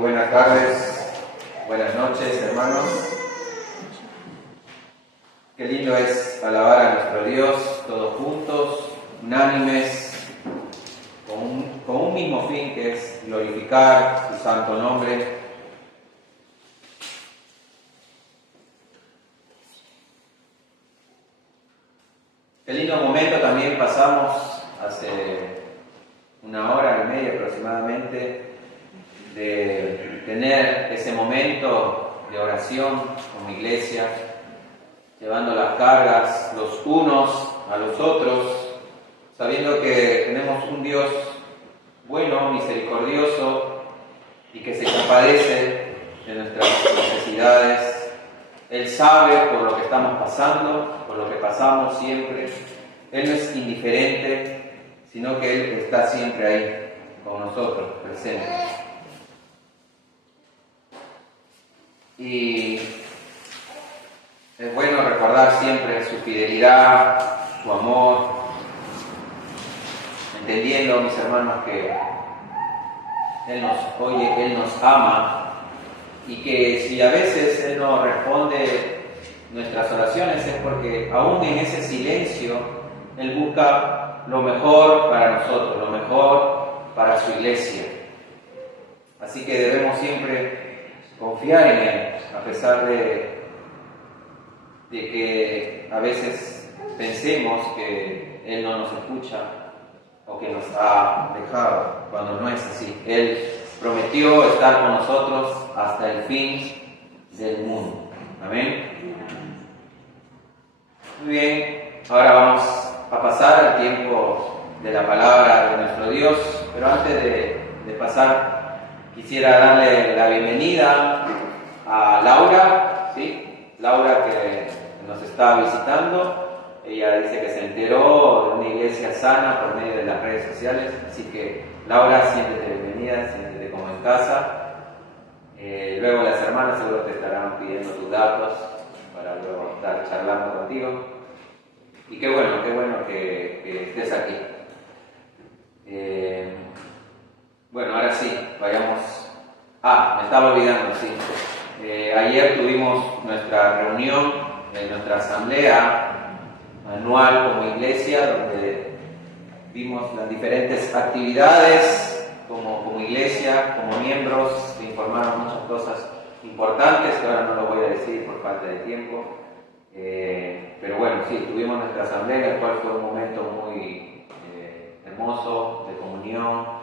buenas tardes, buenas noches, hermanos. Qué lindo es alabar a nuestro Dios todos juntos, unánimes, con un mismo fin, que es glorificar su santo nombre. Qué lindo momento también pasamos hace una hora y media aproximadamente de tener ese momento de oración como iglesia, llevando las cargas los unos a los otros, sabiendo que tenemos un Dios bueno, misericordioso y que se compadece de nuestras necesidades. Él sabe por lo que estamos pasando, por lo que pasamos siempre. Él no es indiferente, sino que Él está siempre ahí con nosotros, presente. Y es bueno recordar siempre su fidelidad, su amor, entendiendo, mis hermanos, que Él nos oye, Él nos ama, y que si a veces Él no responde nuestras oraciones es porque aún en ese silencio Él busca lo mejor para nosotros, lo mejor para su iglesia. Así que debemos siempre confiar en Él, a pesar de que a veces pensemos que Él no nos escucha o que nos ha dejado, cuando no es así. Él prometió estar con nosotros hasta el fin del mundo. Amén. Muy bien, ahora vamos a pasar al tiempo de la palabra de nuestro Dios, pero antes de pasar, quisiera darle la bienvenida a Laura, ¿sí? Laura, que nos está visitando. Ella dice que se enteró de una iglesia sana por medio de las redes sociales, así que Laura, siéntete bienvenida, siéntete como en casa. Luego las hermanas seguro te estarán pidiendo tus datos para luego estar charlando contigo. Y qué bueno que estés aquí. Bueno, ahora sí, vayamos. Me estaba olvidando, sí. Ayer tuvimos nuestra reunión, nuestra asamblea anual como iglesia, donde vimos las diferentes actividades como iglesia, como miembros. Se informaron muchas cosas importantes que ahora no lo voy a decir por falta de tiempo. Pero bueno, sí, tuvimos nuestra asamblea, el cual fue un momento muy hermoso de comunión,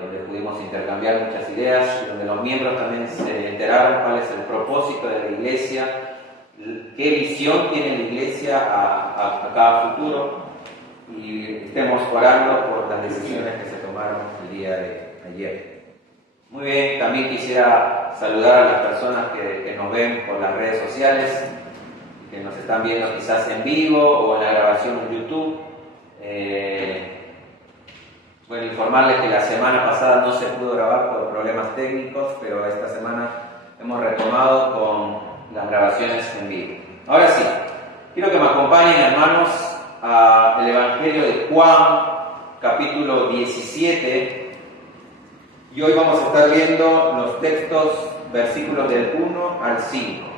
donde pudimos intercambiar muchas ideas y donde los miembros también se enteraron cuál es el propósito de la iglesia, qué visión tiene la iglesia a cada futuro, y estemos orando por las decisiones que se tomaron el día de ayer. Muy bien, también quisiera saludar a las personas que nos ven por las redes sociales, que nos están viendo quizás en vivo o en la grabación en YouTube. Bueno, informarles que la semana pasada no se pudo grabar por problemas técnicos, pero esta semana hemos retomado con las grabaciones en vivo. Ahora sí, quiero que me acompañen, hermanos, al Evangelio de Juan, capítulo 17, y hoy vamos a estar viendo los textos, versículos del 1 al 5.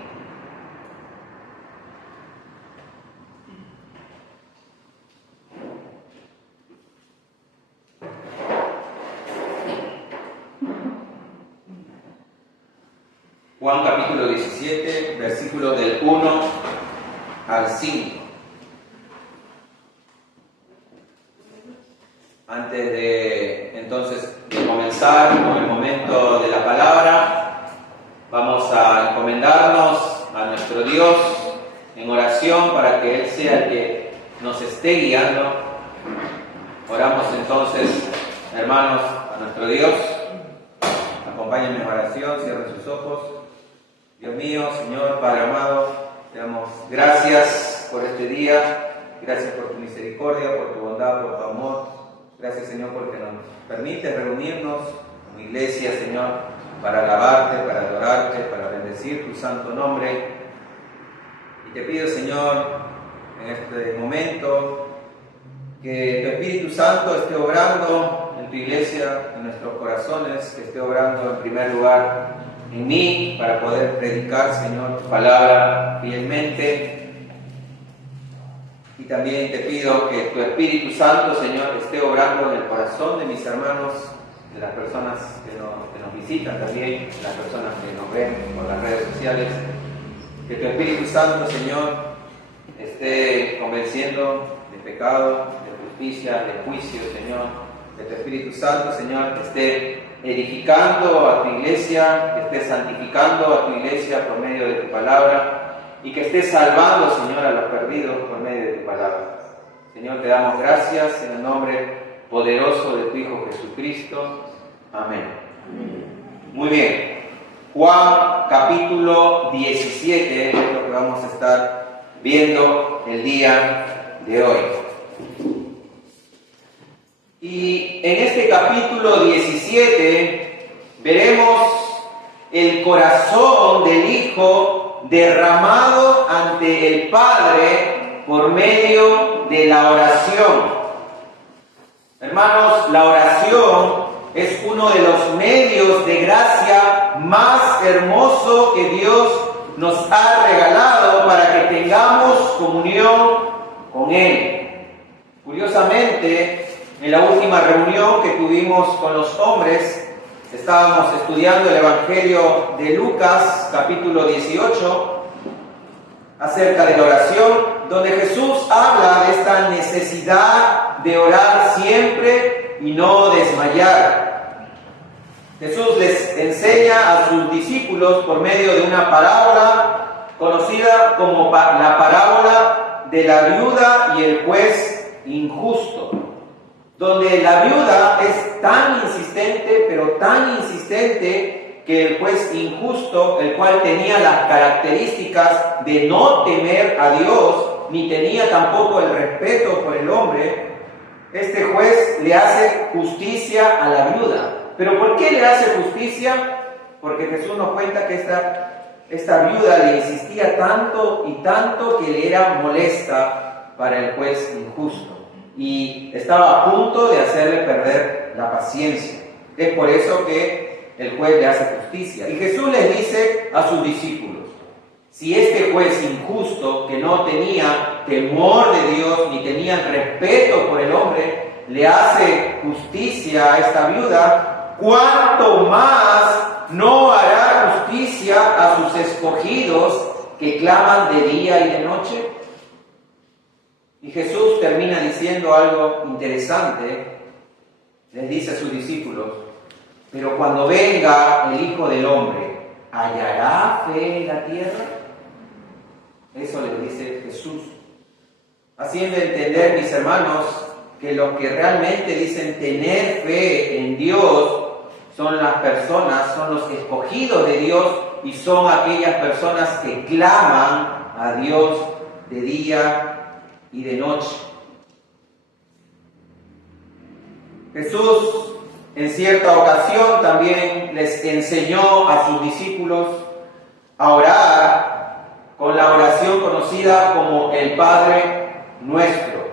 Juan capítulo 17, versículos del 1 al 5. Antes de comenzar con el momento de la palabra, vamos a encomendarnos a nuestro Dios en oración para que Él sea el que nos esté guiando. Oramos entonces, hermanos, a nuestro Dios. Acompáñenme en oración, cierren sus ojos. Dios mío, Señor, Padre amado, te damos gracias por este día, gracias por tu misericordia, por tu bondad, por tu amor. Gracias, Señor, porque nos permite reunirnos como iglesia, Señor, para alabarte, para adorarte, para bendecir tu santo nombre. Y te pido, Señor, en este momento, que tu Espíritu Santo esté obrando en tu iglesia, en nuestros corazones, que esté obrando en primer lugar en mí para poder predicar, Señor, tu palabra fielmente. Y también te pido que tu Espíritu Santo, Señor, esté obrando en el corazón de mis hermanos, de las personas que nos visitan también, las personas que nos ven por las redes sociales. Que tu Espíritu Santo, Señor, esté convenciendo de pecado, de justicia, de juicio, Señor. Que tu Espíritu Santo, Señor, esté edificando a tu iglesia, que esté santificando a tu iglesia por medio de tu palabra y que esté salvando, Señor, a los perdidos por medio de tu palabra. Señor, te damos gracias en el nombre poderoso de tu Hijo Jesucristo. Amén. Muy bien. Juan capítulo 17 es lo que vamos a estar viendo el día de hoy. Y en este capítulo 17 veremos el corazón del Hijo derramado ante el Padre por medio de la oración. Hermanos, la oración es uno de los medios de gracia más hermoso que Dios nos ha regalado para que tengamos comunión con Él. Curiosamente, en la última reunión que tuvimos con los hombres, estábamos estudiando el Evangelio de Lucas, capítulo 18, acerca de la oración, donde Jesús habla de esta necesidad de orar siempre y no desmayar. Jesús les enseña a sus discípulos por medio de una parábola conocida como la parábola de la viuda y el juez injusto, donde la viuda es tan insistente, pero tan insistente, que el juez injusto, el cual tenía las características de no temer a Dios, ni tenía tampoco el respeto por el hombre, este juez le hace justicia a la viuda. ¿Pero por qué le hace justicia? Porque Jesús nos cuenta que esta viuda le insistía tanto y tanto que le era molesta para el juez injusto. Y estaba a punto de hacerle perder la paciencia. Es por eso que el juez le hace justicia. Y Jesús les dice a sus discípulos: si este juez injusto, que no tenía temor de Dios ni tenía respeto por el hombre, le hace justicia a esta viuda, ¿cuánto más no hará justicia a sus escogidos que claman de día y de noche? Y Jesús termina diciendo algo interesante. Les dice a sus discípulos: pero cuando venga el Hijo del Hombre, ¿hallará fe en la tierra? Eso les dice Jesús, haciendo entender, mis hermanos, que los que realmente dicen tener fe en Dios son las personas, son los escogidos de Dios, y son aquellas personas que claman a Dios de día y de noche. Jesús en cierta ocasión también les enseñó a sus discípulos a orar con la oración conocida como el Padre Nuestro,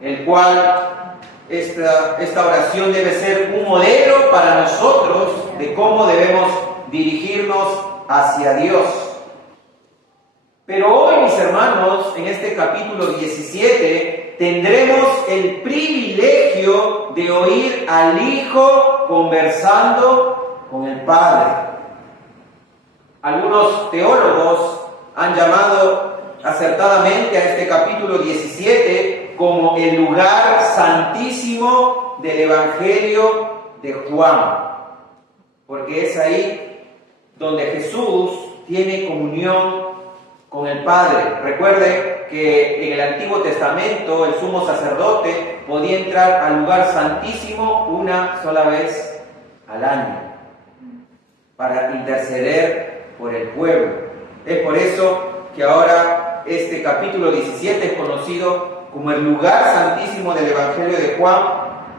el cual esta oración debe ser un modelo para nosotros de cómo debemos dirigirnos hacia Dios. Pero hoy, mis hermanos, en este capítulo 17, tendremos el privilegio de oír al Hijo conversando con el Padre. Algunos teólogos han llamado acertadamente a este capítulo 17 como el lugar santísimo del Evangelio de Juan, porque es ahí donde Jesús tiene comunión con el Padre. Recuerde que en el Antiguo Testamento el sumo sacerdote podía entrar al lugar santísimo una sola vez al año para interceder por el pueblo. Es por eso que ahora este capítulo 17 es conocido como el lugar santísimo del Evangelio de Juan,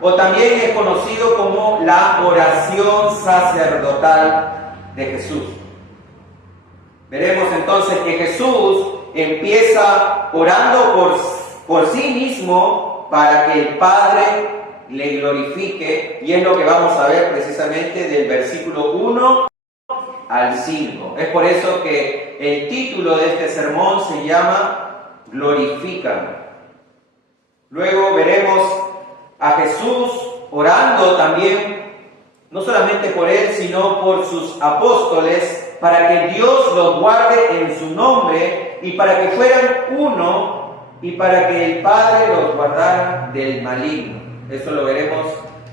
o también es conocido como la oración sacerdotal de Jesús. Veremos entonces que Jesús empieza orando por sí mismo para que el Padre le glorifique, y es lo que vamos a ver precisamente del versículo 1 al 5. Es por eso que el título de este sermón se llama Glorifícame. Luego veremos a Jesús orando también, no solamente por él, sino por sus apóstoles, para que Dios los guarde en su nombre y para que fueran uno y para que el Padre los guardara del maligno. Eso lo veremos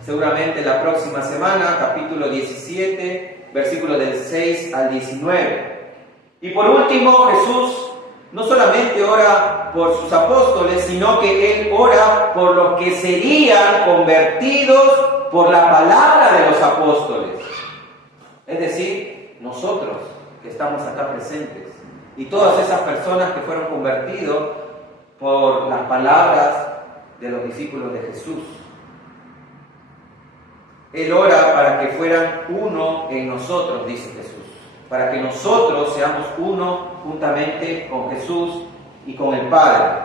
seguramente la próxima semana, capítulo 17, versículos del 6 al 19. Y por último, Jesús no solamente ora por sus apóstoles, sino que Él ora por los que serían convertidos por la palabra de los apóstoles. Es decir, nosotros que estamos acá presentes y todas esas personas que fueron convertidos por las palabras de los discípulos de Jesús. Él ora para que fueran uno en nosotros, dice Jesús, para que nosotros seamos uno juntamente con Jesús y con el Padre.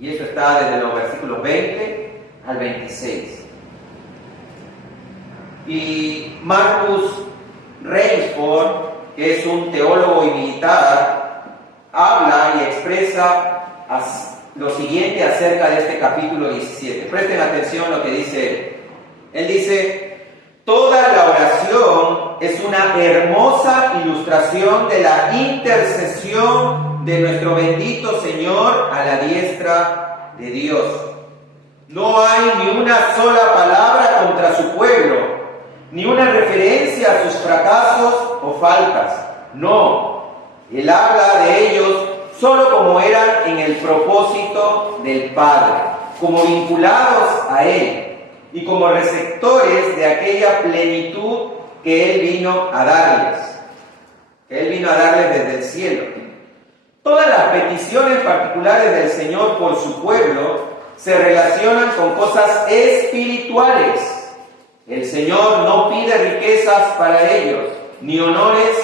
Y eso está desde los versículos 20 al 26. Y Marcus Rainsford, que es un teólogo y militar, habla y expresa lo siguiente acerca de este capítulo 17. Presten atención a lo que dice él. Él dice: toda la oración es una hermosa ilustración de la intercesión de nuestro bendito Señor a la diestra de Dios. No hay ni una sola palabra contra su pueblo, ni una referencia a sus fracasos o faltas. No, Él habla de ellos solo como eran en el propósito del Padre, como vinculados a Él y como receptores de aquella plenitud que Él vino a darles. Que Él vino a darles desde el cielo. Todas las peticiones particulares del Señor por su pueblo se relacionan con cosas espirituales. El Señor no pide riquezas para ellos, ni honores,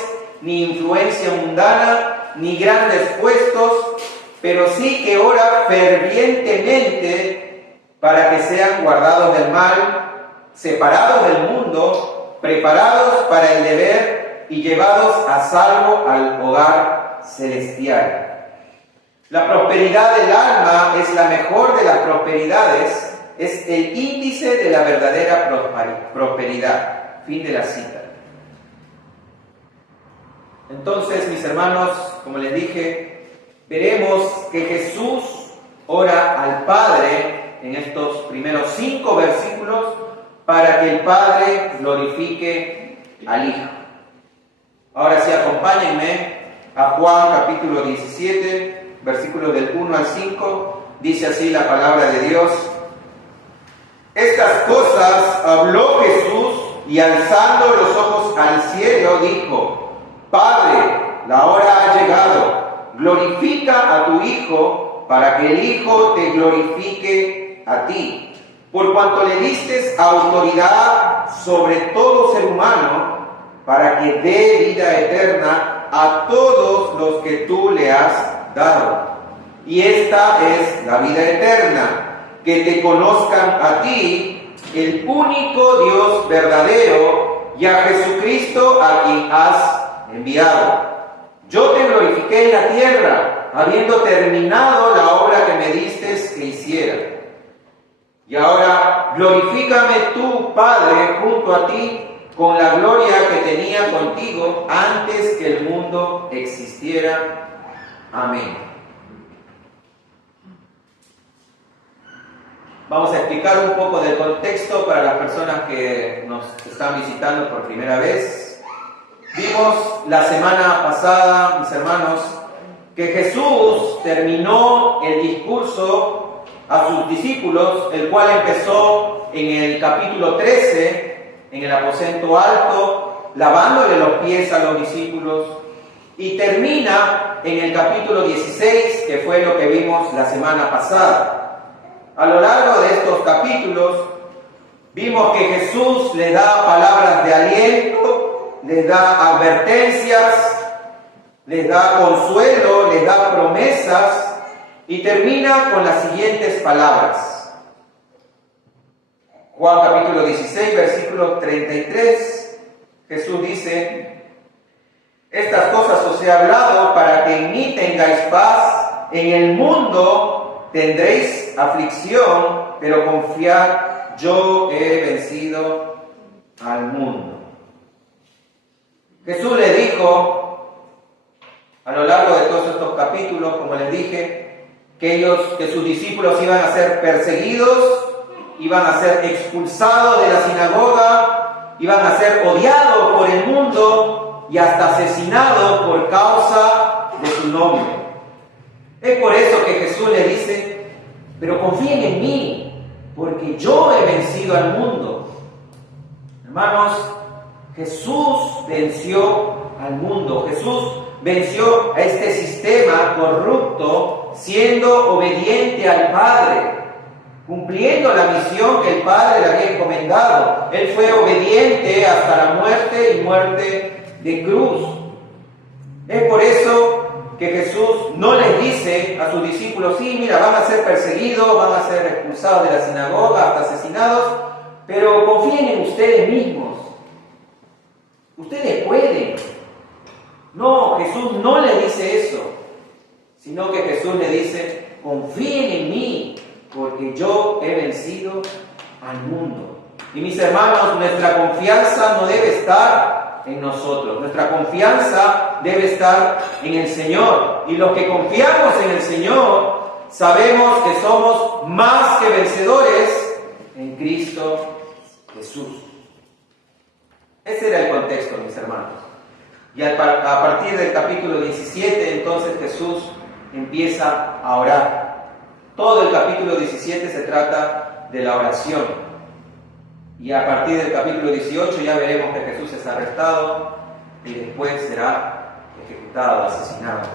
ni influencia mundana, ni grandes puestos, pero sí que ora fervientemente para que sean guardados del mal, separados del mundo, preparados para el deber y llevados a salvo al hogar celestial. La prosperidad del alma es la mejor de las prosperidades, es el índice de la verdadera prosperidad. Fin de la cita. Entonces, mis hermanos, como les dije, veremos que Jesús ora al Padre en estos primeros 5 versículos para que el Padre glorifique al Hijo. Ahora sí, acompáñenme a Juan capítulo 17, versículos del 1 al 5. Dice así la palabra de Dios: estas cosas habló Jesús y alzando los ojos al cielo dijo: Padre, la hora ha llegado, glorifica a tu Hijo para que el Hijo te glorifique a ti, por cuanto le diste autoridad sobre todo ser humano, para que dé vida eterna a todos los que tú le has dado. Y esta es la vida eterna, que te conozcan a ti, el único Dios verdadero, y a Jesucristo a quien has enviado. Yo te glorifiqué en la tierra, habiendo terminado la obra que me diste que hiciera. Y ahora glorifícame tú, Padre, junto a ti, con la gloria que tenía contigo antes que el mundo existiera. Amén. Vamos a explicar un poco del contexto para las personas que nos están visitando por primera vez. Vimos la semana pasada, mis hermanos, que Jesús terminó el discurso a sus discípulos, el cual empezó en el capítulo 13, en el aposento alto, lavándole los pies a los discípulos, y termina en el capítulo 16, que fue lo que vimos la semana pasada. A lo largo de estos capítulos, vimos que Jesús les da palabras de aliento, les da advertencias, les da consuelo, les da promesas, y termina con las siguientes palabras: Juan capítulo 16, versículo 33, Jesús dice: estas cosas os he hablado para que en mí tengáis paz. En el mundo tendréis aflicción, pero confiad, yo he vencido al mundo. Jesús le dijo a lo largo de todos estos capítulos, como les dije, que sus discípulos iban a ser perseguidos, iban a ser expulsados de la sinagoga, iban a ser odiados por el mundo y hasta asesinados por causa de su nombre. Es por eso que Jesús le dice: pero confíen en mí, porque yo he vencido al mundo. Hermanos, Jesús venció al mundo. Jesús venció a este sistema corrupto, siendo obediente al Padre, cumpliendo la misión que el Padre le había encomendado. Él fue obediente hasta la muerte y muerte de cruz. Es por eso que Jesús no les dice a sus discípulos: sí, mira, van a ser perseguidos, van a ser expulsados de la sinagoga, hasta asesinados, pero confíen en ustedes mismos. Ustedes pueden. No, Jesús no le dice eso, sino que Jesús le dice: confíen en mí, porque yo he vencido al mundo. Y mis hermanos, nuestra confianza no debe estar en nosotros. Nuestra confianza debe estar en el Señor. Y los que confiamos en el Señor, sabemos que somos más que vencedores en Cristo Jesús. Ese era el contexto, mis hermanos. Y a partir del capítulo 17, entonces Jesús empieza a orar. Todo el capítulo 17 se trata de la oración. Y a partir del capítulo 18 ya veremos que Jesús es arrestado y después será ejecutado, asesinado.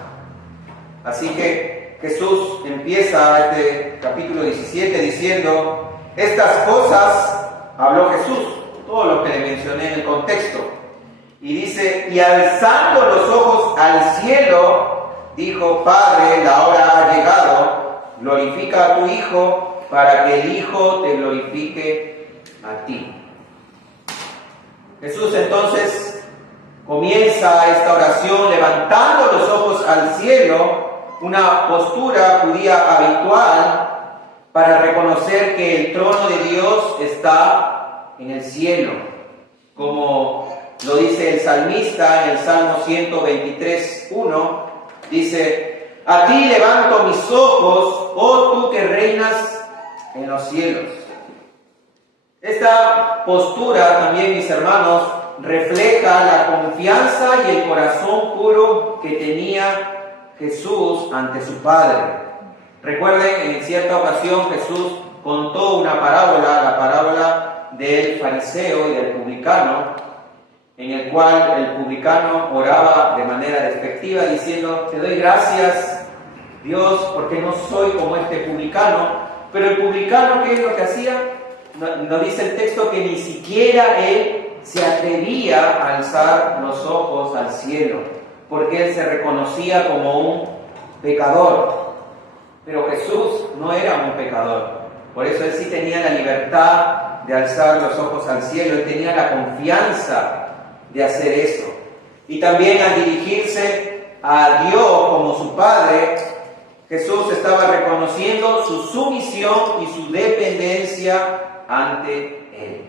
Así que Jesús empieza este capítulo 17 diciendo: estas cosas habló Jesús, todo lo que le mencioné en el contexto. Y dice: y alzando los ojos al cielo, dijo: Padre, la hora ha llegado, glorifica a tu Hijo, para que el Hijo te glorifique a ti. Jesús entonces comienza esta oración levantando los ojos al cielo, una postura judía habitual para reconocer que el trono de Dios está en el cielo, como lo dice el salmista en el Salmo 123:1, dice: a ti levanto mis ojos, oh tú que reinas en los cielos. Esta postura también, mis hermanos, refleja la confianza y el corazón puro que tenía Jesús ante su Padre. Recuerden, en cierta ocasión Jesús contó una parábola, la parábola del fariseo y del publicano, en el cual el publicano oraba de manera despectiva diciendo: te doy gracias, Dios, porque no soy como este publicano. Pero el publicano, ¿qué es lo que hacía? Nos dice el texto que ni siquiera él se atrevía a alzar los ojos al cielo, porque él se reconocía como un pecador. Pero Jesús no era un pecador, por eso él sí tenía la libertad de alzar los ojos al cielo, él tenía la confianza de hacer eso. Y también al dirigirse a Dios como su Padre, Jesús estaba reconociendo su sumisión y su dependencia ante Él.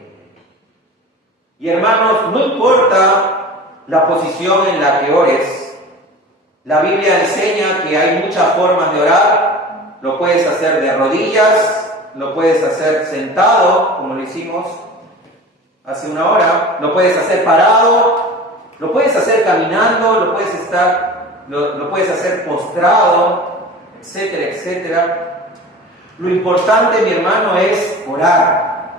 Y hermanos, no importa la posición en la que ores, la Biblia enseña que hay muchas formas de orar. Lo puedes hacer de rodillas, lo puedes hacer sentado, como lo hicimos hace una hora, lo puedes hacer parado, lo puedes hacer caminando, lo puedes hacer postrado, etcétera, etcétera. Lo importante, mi hermano, es orar.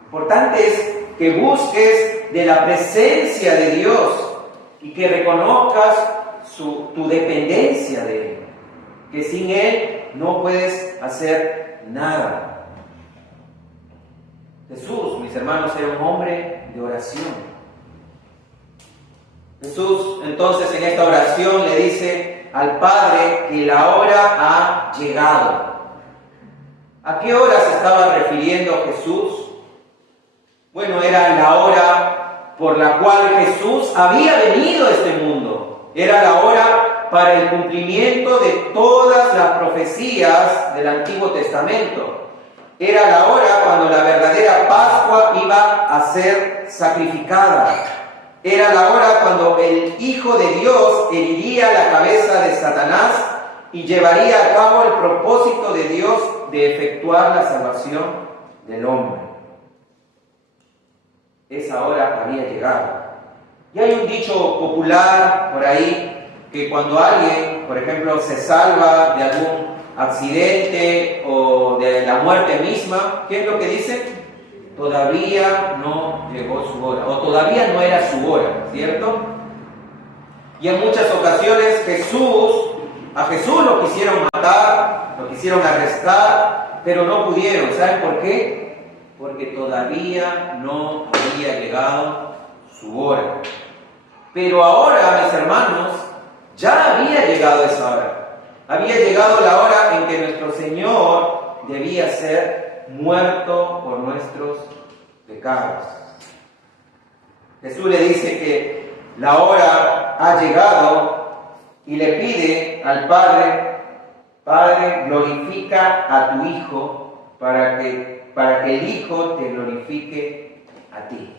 Lo importante es que busques de la presencia de Dios y que reconozcas tu dependencia de Él, que sin Él no puedes hacer nada. Jesús, mis hermanos, era un hombre de oración. Jesús, entonces, en esta oración le dice al Padre que la hora ha llegado. ¿A qué hora se estaba refiriendo Jesús Bueno, era la hora por la cual Jesús había venido a este mundo. Era la hora para el cumplimiento de todas las profecías del Antiguo Testamento. Era la hora cuando la verdadera Pascua iba a ser sacrificada. Era la hora cuando el Hijo de Dios heriría la cabeza de Satanás y llevaría a cabo el propósito de Dios de efectuar la salvación del hombre. Esa hora había llegado. Y hay un dicho popular por ahí que cuando alguien, por ejemplo, se salva de algún accidente o de la muerte misma, ¿qué es lo que dice? Todavía no llegó su hora, o todavía no era su hora, ¿cierto? Y en muchas ocasiones a Jesús lo quisieron matar, lo quisieron arrestar, pero no pudieron. ¿Saben por qué? Porque todavía no había llegado su hora. Pero ahora, mis hermanos, ya había llegado esa hora. Había llegado la hora en que nuestro Señor debía ser muerto por nuestros pecados. Jesús le dice que la hora ha llegado y le pide al Padre: Padre, glorifica a tu Hijo para que el Hijo te glorifique a ti.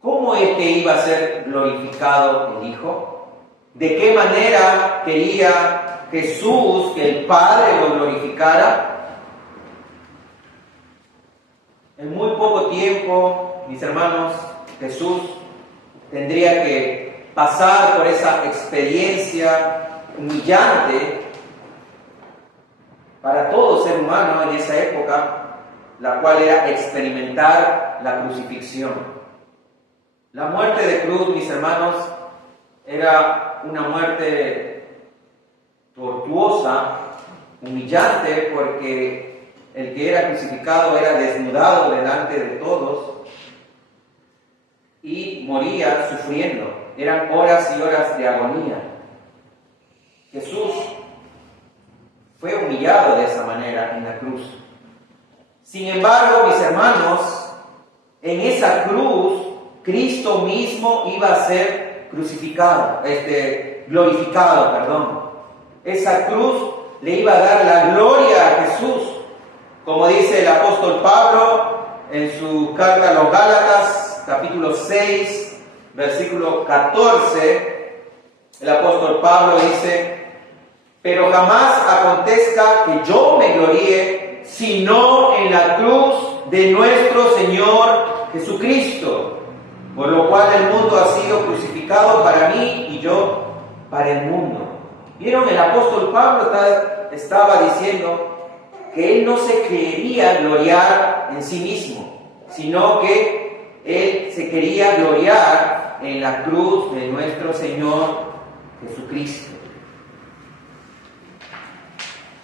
¿Cómo es que iba a ser glorificado el Hijo? ¿De qué manera quería Jesús que el Padre lo glorificara? En muy poco tiempo, mis hermanos, Jesús tendría que pasar por esa experiencia humillante para todo ser humano en esa época, la cual era experimentar la crucifixión. La muerte de cruz, mis hermanos, era una muerte tortuosa, humillante, porque el que era crucificado era desnudado delante de todos y moría sufriendo. Eran horas y horas de agonía. Jesús fue humillado de esa manera en la cruz. Sin embargo, mis hermanos, en esa cruz, Cristo mismo iba a ser glorificado. Esa cruz le iba a dar la gloria a Jesús. Como dice el apóstol Pablo en su carta a los Gálatas, capítulo 6, versículo 14, el apóstol Pablo dice: pero jamás acontezca que yo me gloríe, sino en la cruz de nuestro Señor Jesucristo, por lo cual el mundo ha sido crucificado para mí y yo para el mundo. ¿Vieron? El apóstol Pablo estaba diciendo que él no se quería gloriar en sí mismo, sino que él se quería gloriar en la cruz de nuestro Señor Jesucristo.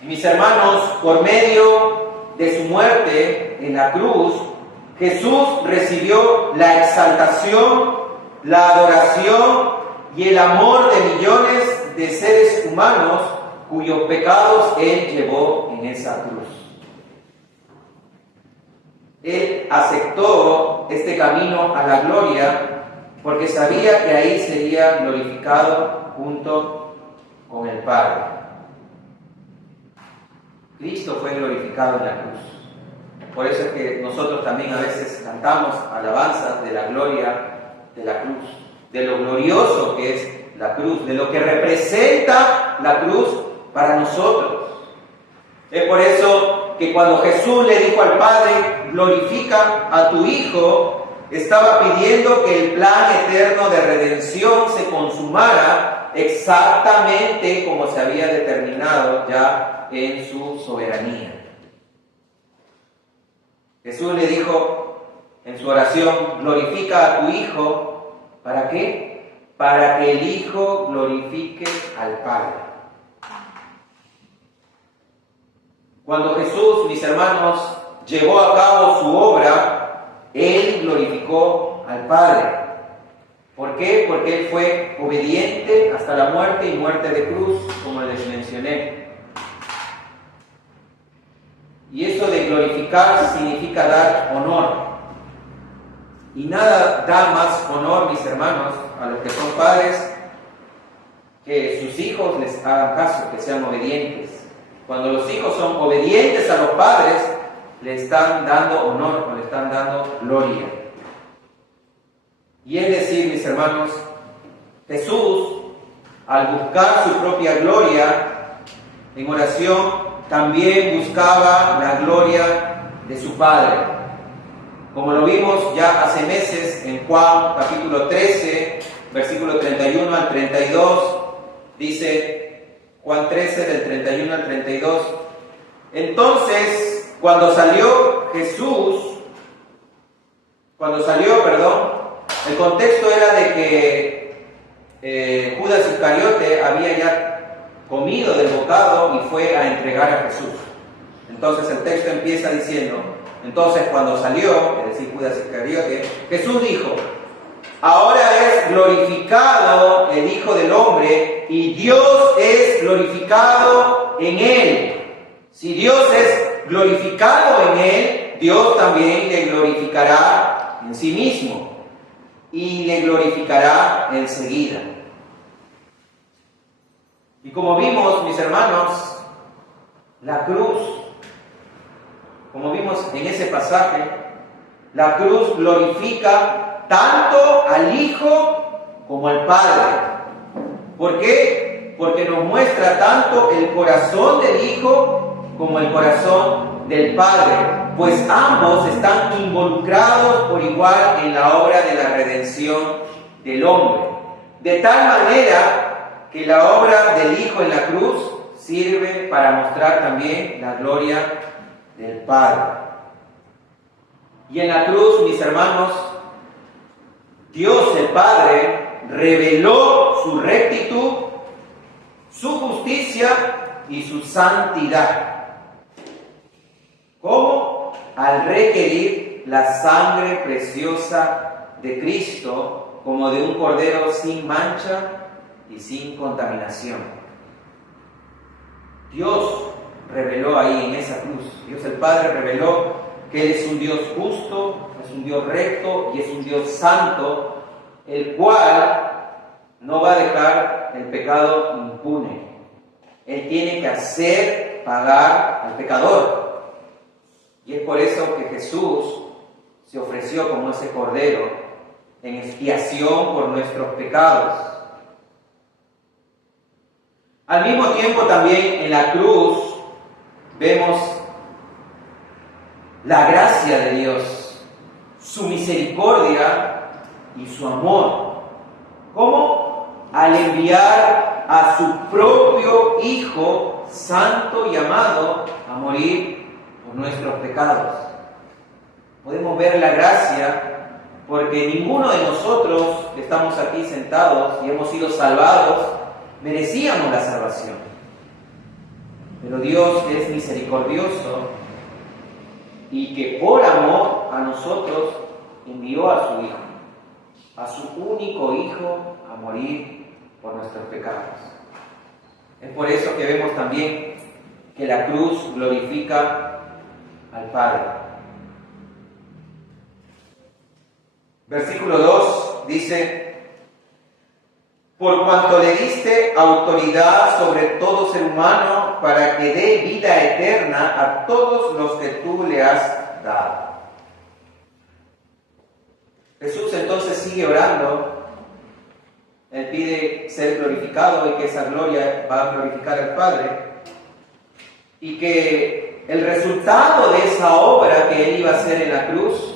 Y mis hermanos, por medio de su muerte en la cruz, Jesús recibió la exaltación, la adoración y el amor de millones de seres humanos cuyos pecados Él llevó en esa cruz. Él aceptó este camino a la gloria porque sabía que ahí sería glorificado junto con el Padre. Cristo fue glorificado en la cruz. Por eso es que nosotros también a veces cantamos alabanzas de la gloria de la cruz, de lo glorioso que es la cruz, de lo que representa la cruz para nosotros. Es por eso que cuando Jesús le dijo al Padre: glorifica a tu Hijo, estaba pidiendo que el plan eterno de redención se consumara exactamente como se había determinado ya en su soberanía. Jesús le dijo en su oración: glorifica a tu Hijo. ¿Para qué? Para que el Hijo glorifique al Padre. Cuando Jesús, mis hermanos, llevó a cabo su obra, Él glorificó al Padre. ¿Por qué? Porque Él fue obediente hasta la muerte y muerte de cruz, como les mencioné. Y eso de glorificar significa dar honor. Y nada da más honor, mis hermanos, a los que son padres, que sus hijos les hagan caso, que sean obedientes. Cuando los hijos son obedientes a los padres, le están dando honor o le están dando gloria. Y es decir, mis hermanos, Jesús, al buscar su propia gloria en oración, también buscaba la gloria de su Padre. Como lo vimos ya hace meses en Juan capítulo 13, versículo 31 al 32, dice Juan 13 del 31 al 32. Entonces, cuando salió, el contexto era de que Judas Iscariote había ya comido del bocado y fue a entregar a Jesús. Entonces el texto empieza diciendo, entonces cuando salió, es decir, Judas Iscariote, Jesús dijo, ahora es glorificado el Hijo del Hombre y Dios es glorificado en él. Si Dios es glorificado en él, Dios también le glorificará en sí mismo y le glorificará enseguida. Y como vimos, mis hermanos, la cruz, como vimos en ese pasaje, la cruz glorifica tanto al Hijo como al Padre. ¿Por qué? Porque nos muestra tanto el corazón del Hijo como el corazón del Padre, pues ambos están involucrados por igual en la obra de la redención del hombre. De tal manera que la obra del Hijo en la cruz sirve para mostrar también la gloria del Padre. Y en la cruz, mis hermanos, Dios el Padre reveló su rectitud, su justicia y su santidad. ¿Cómo? Al requerir la sangre preciosa de Cristo como de un cordero sin mancha y sin contaminación. Dios reveló ahí en esa cruz, Dios el Padre reveló que Él es un Dios justo, es un Dios recto y es un Dios santo, el cual no va a dejar el pecado impune. Él tiene que hacer pagar al pecador. Y es por eso que Jesús se ofreció como ese cordero en expiación por nuestros pecados. Al mismo tiempo también en la cruz vemos la gracia de Dios, su misericordia y su amor. ¿Cómo? Al enviar a su propio Hijo santo y amado a morir por nuestros pecados. Podemos ver la gracia porque ninguno de nosotros que estamos aquí sentados y hemos sido salvados merecíamos la salvación. Pero Dios es misericordioso y que por amor a nosotros envió a su Hijo, a su único Hijo, a morir por nuestros pecados. Es por eso que vemos también que la cruz glorifica al Padre. Versículo 2 dice: por cuanto le diste autoridad sobre todo ser humano para que dé vida eterna a todos los que tú le has dado. Jesús entonces sigue orando. Él pide ser glorificado y que esa gloria va a glorificar al Padre. Y que el resultado de esa obra que Él iba a hacer en la cruz,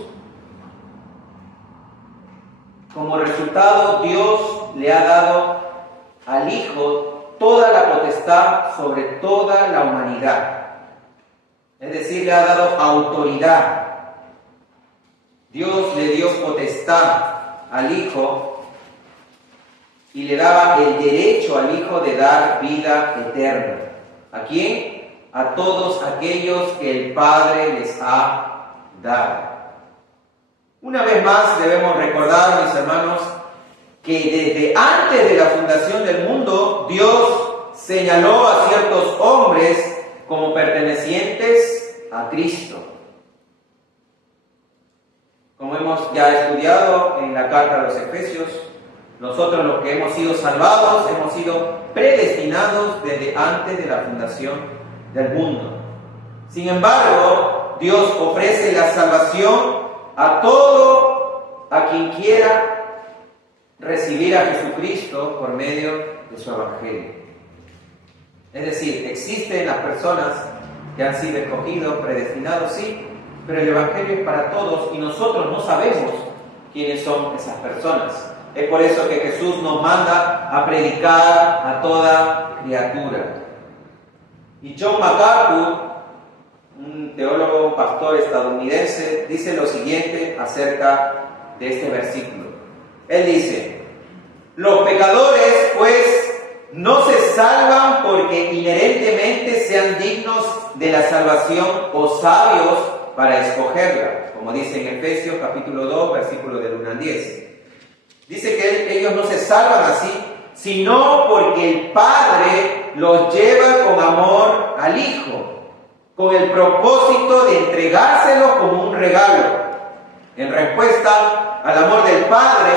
como resultado Dios le ha dado al Hijo toda la potestad sobre toda la humanidad. Es decir, le ha dado autoridad. Dios le dio potestad al Hijo y le daba el derecho al Hijo de dar vida eterna. ¿A quién? A todos aquellos que el Padre les ha dado. Una vez más debemos recordar, mis hermanos, que desde antes de la fundación del mundo, Dios señaló a ciertos hombres como pertenecientes a Cristo. Como hemos ya estudiado en la carta a los Efesios, nosotros los que hemos sido salvados, hemos sido predestinados desde antes de la fundación del mundo. Sin embargo, Dios ofrece la salvación a todo a quien quiera recibir a Jesucristo por medio de su Evangelio. Es decir, existen las personas que han sido escogidos, predestinados, sí, pero el Evangelio es para todos y nosotros no sabemos quiénes son esas personas. Es por eso que Jesús nos manda a predicar a toda criatura. Y John MacArthur, un teólogo, un pastor estadounidense, dice lo siguiente acerca de este versículo. Él dice: los pecadores, pues, no se salvan porque inherentemente sean dignos de la salvación o sabios para escogerla, como dice en Efesios capítulo 2, versículos del 1 al 10. Dice que ellos no se salvan así, sino porque el Padre los lleva con amor al Hijo, con el propósito de entregárselo como un regalo. En respuesta al amor del Padre,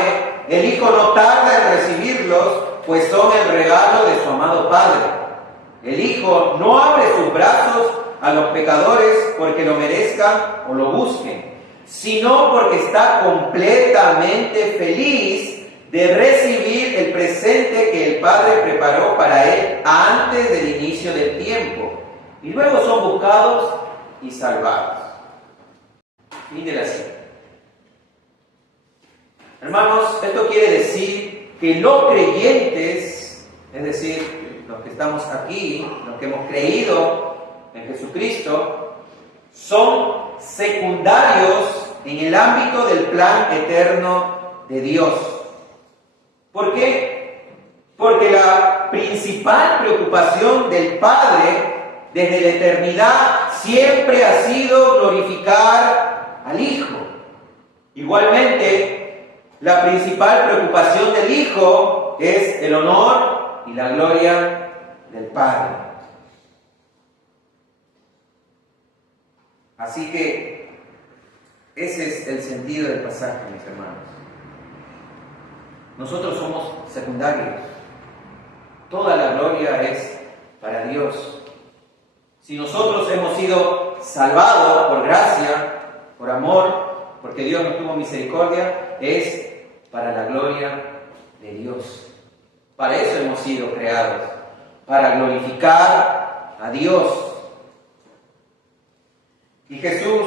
el Hijo no tarda en recibirlos, pues son el regalo de su amado Padre. El Hijo no abre sus brazos a los pecadores porque lo merezcan o lo busquen, sino porque está completamente feliz de recibir el presente que el Padre preparó para él antes del inicio del tiempo, y luego son buscados y salvados. Fin de la cita. Hermanos, esto quiere decir que los creyentes, es decir, los que estamos aquí, los que hemos creído en Jesucristo, son secundarios en el ámbito del plan eterno de Dios. ¿Por qué? Porque la principal preocupación del Padre desde la eternidad siempre ha sido glorificar al Hijo. Igualmente, la principal preocupación del Hijo es el honor y la gloria del Padre. Así que ese es el sentido del pasaje, mis hermanos. Nosotros somos secundarios. Toda la gloria es para Dios. Si nosotros hemos sido salvados por gracia, por amor, porque Dios nos tuvo misericordia, es para la gloria de Dios. Para eso hemos sido creados, para glorificar a Dios. Y Jesús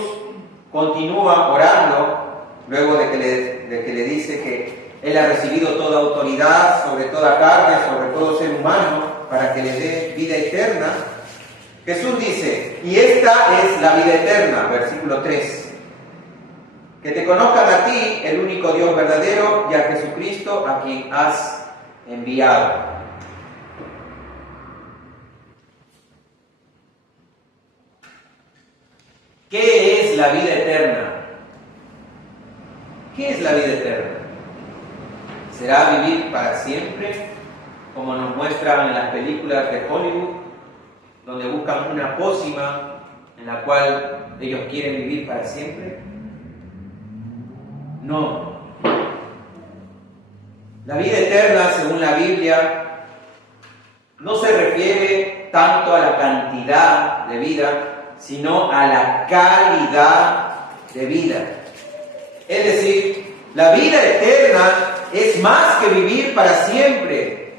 continúa orando, luego de que le dice que Él ha recibido toda autoridad sobre toda carne, sobre todo ser humano, para que le dé vida eterna. Jesús dice: y esta es la vida eterna, versículo 3, que te conozcan a ti, el único Dios verdadero, y a Jesucristo, a quien has enviado. ¿Qué es la vida eterna? ¿Qué es la vida eterna? ¿Será vivir para siempre, como nos muestran en las películas de Hollywood, donde buscan una pócima en la cual ellos quieren vivir para siempre? No. La vida eterna, según la Biblia, no se refiere tanto a la cantidad de vida, sino a la calidad de vida. Es decir, la vida eterna es más que vivir para siempre.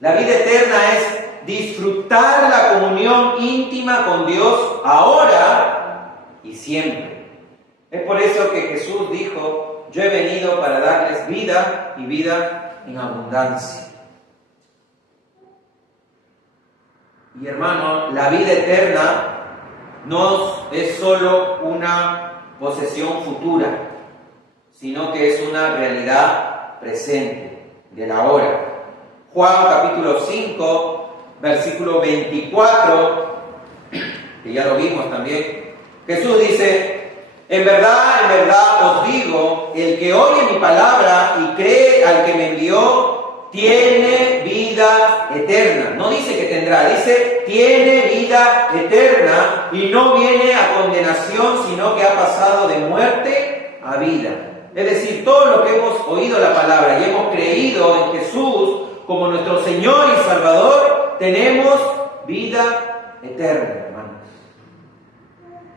La vida eterna es disfrutar la comunión íntima con Dios ahora y siempre. Es por eso que Jesús dijo: yo he venido para darles vida y vida en abundancia. Y hermano, la vida eterna no es solo una posesión futura, sino que es una realidad presente, del ahora. Juan capítulo 5, versículo 24, que ya lo vimos también, Jesús dice: en verdad os digo, el que oye mi palabra y cree al que me envió, tiene vida eterna. No dice que tendrá, dice tiene vida eterna y no viene a condenación, sino que ha pasado de muerte a vida. Es decir, todos los que hemos oído la palabra y hemos creído en Jesús como nuestro Señor y Salvador, tenemos vida eterna, hermanos.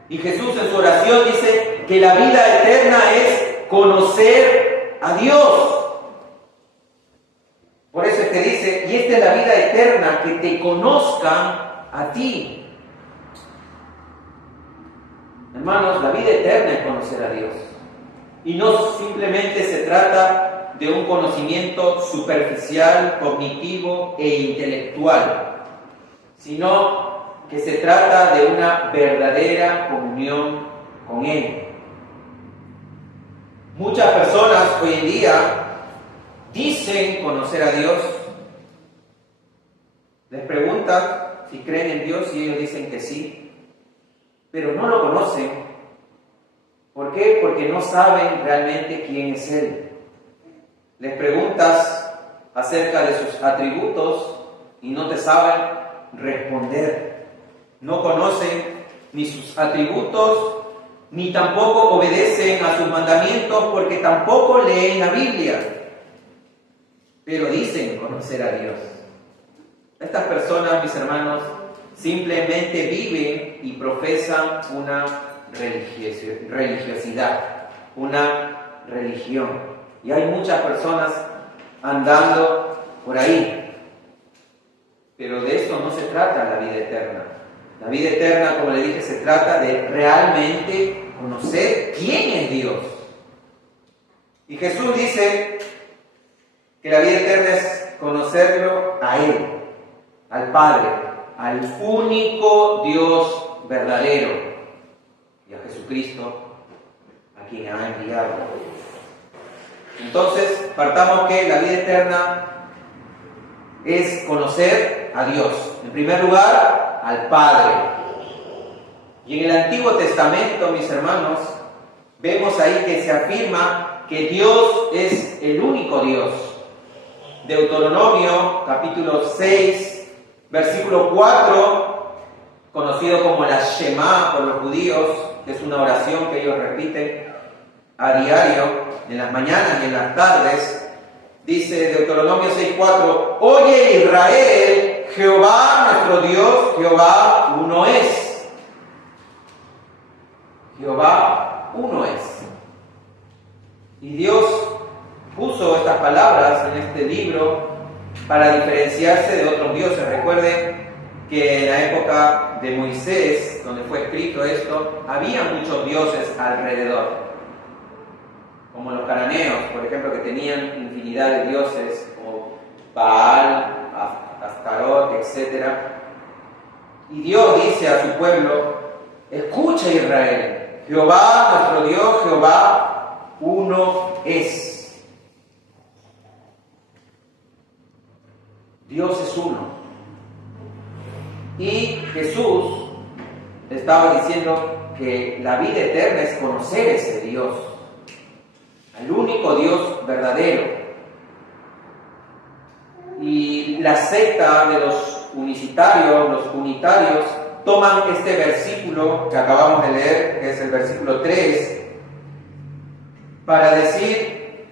Y Jesús en su oración dice que la vida eterna es conocer a Dios. Por eso es que dice, y esta es la vida eterna, que te conozcan a ti. Hermanos, la vida eterna es conocer a Dios. Y no simplemente se trata de un conocimiento superficial, cognitivo e intelectual, sino que se trata de una verdadera comunión con Él. Muchas personas hoy en día dicen conocer a Dios, les preguntan si creen en Dios y ellos dicen que sí, pero no lo conocen. ¿Por qué? Porque no saben realmente quién es Él. Les preguntas acerca de sus atributos y no te saben responder. No conocen ni sus atributos, ni tampoco obedecen a sus mandamientos porque tampoco leen la Biblia. Pero dicen conocer a Dios. Estas personas, mis hermanos, simplemente viven y profesan una religiosidad, una religión. Y hay muchas personas andando por ahí. Pero de esto no se trata la vida eterna. La vida eterna, como le dije, se trata de realmente conocer quién es Dios. Y Jesús dice que la vida eterna es conocerlo a Él, al Padre, al único Dios verdadero, y a Jesucristo, a quien ha enviado. Entonces, partamos que la vida eterna es conocer a Dios. En primer lugar, al Padre. Y en el Antiguo Testamento, mis hermanos, vemos ahí que se afirma que Dios es el único Dios. Deuteronomio, capítulo 6, versículo 4, conocido como la Shema por los judíos, que es una oración que ellos repiten a diario, en las mañanas y en las tardes, dice Deuteronomio 6:4, oye Israel, Jehová nuestro Dios, Jehová uno es. Jehová uno es. Y Dios puso estas palabras en este libro para diferenciarse de otros dioses. Recuerden que en la época de Moisés, donde fue escrito esto, había muchos dioses alrededor, como los cananeos, por ejemplo, que tenían infinidad de dioses, como Baal, Astarot, etc. Y Dios dice a su pueblo, escucha Israel, Jehová nuestro Dios, Jehová uno es. Dios es uno. Y Jesús estaba diciendo que la vida eterna es conocer ese Dios, al único Dios verdadero. Y la secta de los unitarios, toman este versículo que acabamos de leer, que es el versículo 3, para decir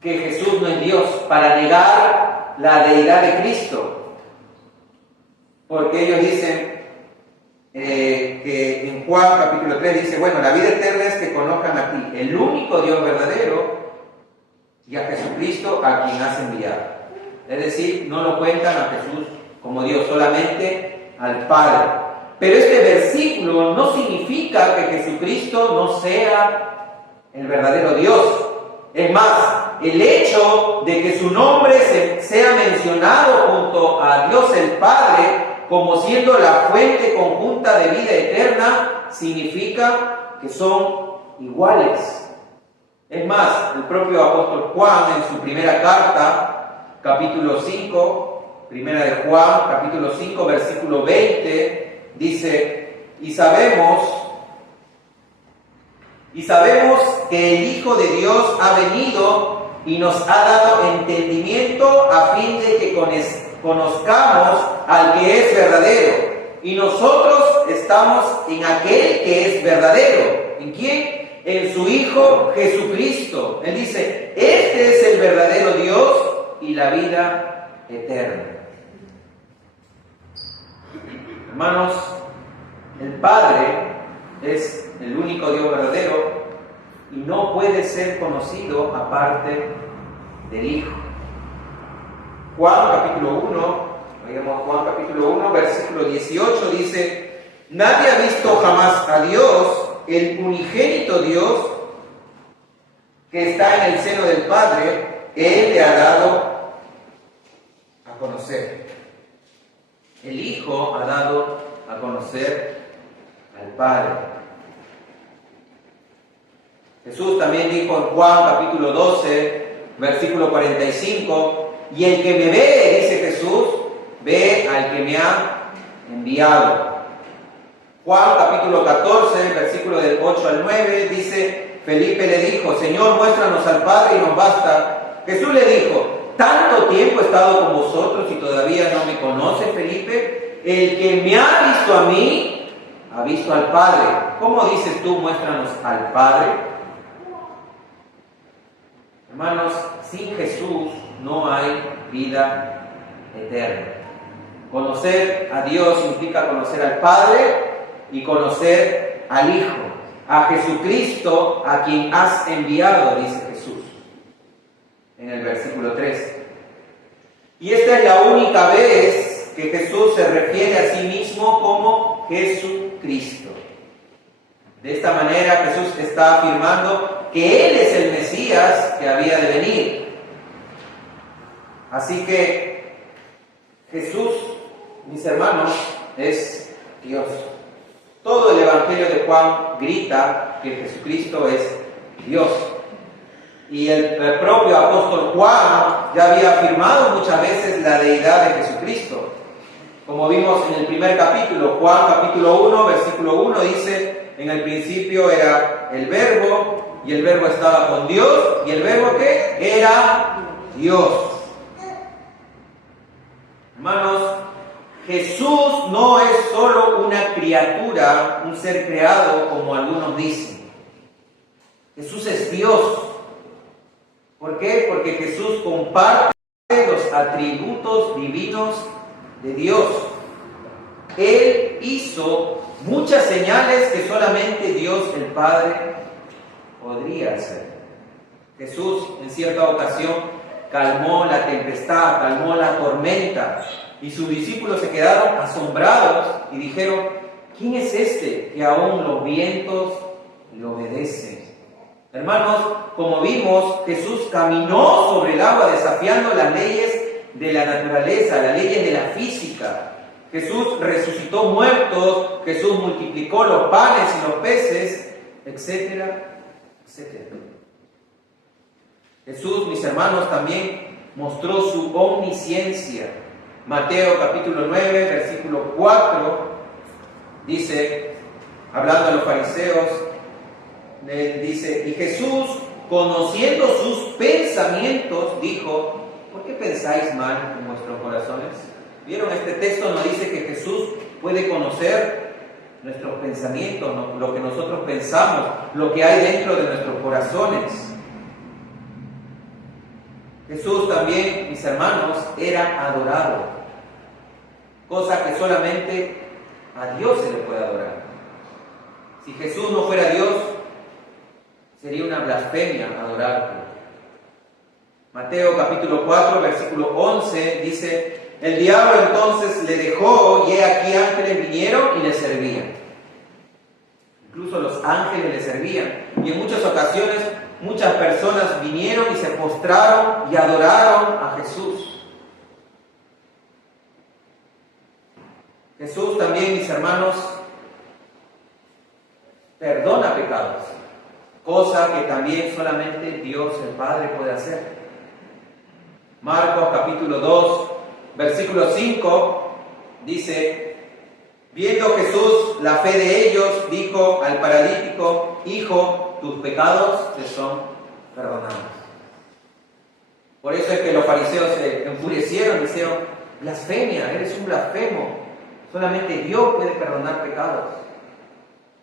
que Jesús no es Dios, para negar la deidad de Cristo. Porque ellos dicen que en Juan capítulo 3 dice, bueno, la vida eterna es que conozcan a ti, el único Dios verdadero, y a Jesucristo a quien has enviado. Es decir, no lo cuentan a Jesús como Dios, solamente al Padre. Pero este versículo no significa que Jesucristo no sea el verdadero Dios. Es más, el hecho de que su nombre sea mencionado junto a Dios el Padre como siendo la fuente conjunta de vida eterna, significa que son iguales. Es más, el propio apóstol Juan en su primera carta, capítulo 5, primera de Juan, capítulo 5, versículo 20, dice, y sabemos que el Hijo de Dios ha venido y nos ha dado entendimiento a fin de que conozcamos al que es verdadero. Y nosotros estamos en aquel que es verdadero. ¿En quién? En su Hijo Jesucristo. Él dice, este es el verdadero Dios y la vida eterna. Hermanos, el Padre es el único Dios verdadero y no puede ser conocido aparte del Hijo. Juan capítulo 1, veamos Juan capítulo 1, versículo 18 dice, nadie ha visto jamás a Dios, el unigénito Dios que está en el seno del Padre, Él le ha dado a conocer. El Hijo ha dado a conocer al Padre. Jesús también dijo en Juan capítulo 12, versículo 45, y el que me ve, dice Jesús, ve al que me ha enviado. Juan capítulo 14, versículo del 8 al 9, dice, Felipe le dijo, Señor, muéstranos al Padre y nos basta. Jesús le dijo, ¿tanto tiempo he estado con vosotros y todavía no me conoces, Felipe? El que me ha visto a mí, ha visto al Padre. ¿Cómo dices tú, muéstranos al Padre? Hermanos, sin Jesús no hay vida eterna. Conocer a Dios implica conocer al Padre y conocer al Hijo, a Jesucristo, a quien has enviado, dice Jesús, en el versículo 3. Y esta es la única vez que Jesús se refiere a sí mismo como Jesucristo. De esta manera Jesús está afirmando que Él es el Mesías que había de venir. Así que Jesús, mis hermanos, es Dios. Todo el Evangelio de Juan grita que Jesucristo es Dios. Y el propio apóstol Juan ya había afirmado muchas veces la deidad de Jesucristo. Como vimos en el primer capítulo, Juan capítulo 1, versículo 1 dice, en el principio era el Verbo, y el Verbo estaba con Dios, y el Verbo ¿qué? Era Dios. Hermanos, Jesús no es solo una criatura, un ser creado como algunos dicen. Jesús es Dios. ¿Por qué? Porque Jesús comparte los atributos divinos de Dios. Él hizo muchas señales que solamente Dios el Padre podría hacer. Jesús en cierta ocasión calmó la tempestad, calmó la tormenta, y sus discípulos se quedaron asombrados y dijeron, ¿quién es este que aún los vientos le obedecen? Hermanos, como vimos, Jesús caminó sobre el agua desafiando las leyes de la naturaleza, las leyes de la física. Jesús resucitó muertos, Jesús multiplicó los panes y los peces, etcétera, etcétera. Jesús, mis hermanos, también mostró su omnisciencia. Mateo capítulo 9, versículo 4, dice, hablando a los fariseos, dice, y Jesús, conociendo sus pensamientos, dijo, ¿por qué pensáis mal en vuestros corazones? ¿Vieron? Este texto nos dice que Jesús puede conocer nuestros pensamientos, lo que nosotros pensamos, lo que hay dentro de nuestros corazones. Jesús también, mis hermanos, era adorado, cosa que solamente a Dios se le puede adorar. Si Jesús no fuera Dios, sería una blasfemia adorarlo. Mateo capítulo 4, versículo 11 dice, el diablo entonces le dejó y he aquí ángeles vinieron y le servían. Incluso los ángeles le servían. Y en muchas ocasiones muchas personas vinieron y se postraron y adoraron a Jesús. Jesús también, mis hermanos, perdona pecados, cosa que también solamente Dios el Padre puede hacer. Marcos capítulo 2, versículo 5, dice, viendo Jesús la fe de ellos, dijo al paralítico, hijo, tus pecados te son perdonados. Por eso es que los fariseos se enfurecieron y dijeron: blasfemia, eres un blasfemo, solamente Dios puede perdonar pecados.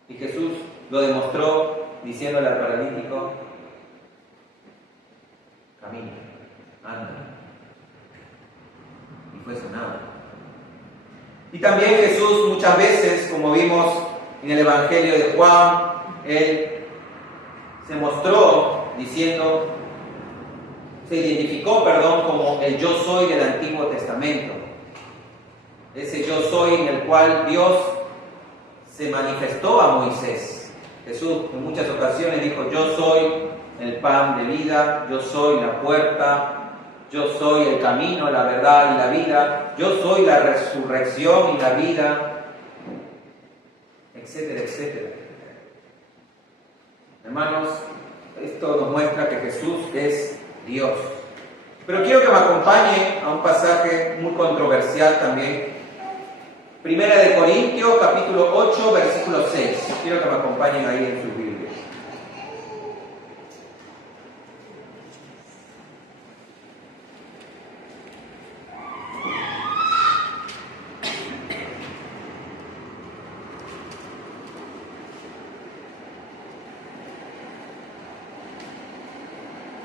Y Jesús lo demostró diciéndole al paralítico: camina, anda. Y fue sanado. Y también Jesús muchas veces, como vimos en el Evangelio de Juan, Él se mostró diciendo, se identificó, como el yo soy del Antiguo Testamento. Ese yo soy en el cual Dios se manifestó a Moisés. Jesús en muchas ocasiones dijo: yo soy el pan de vida, yo soy la puerta, yo soy el camino, la verdad y la vida, yo soy la resurrección y la vida, etcétera, etcétera. Hermanos, esto nos muestra que Jesús es Dios. Pero quiero que me acompañen a un pasaje muy controversial también. Primera de Corintios, capítulo 8, versículo 6. Quiero que me acompañen ahí en sus Biblias.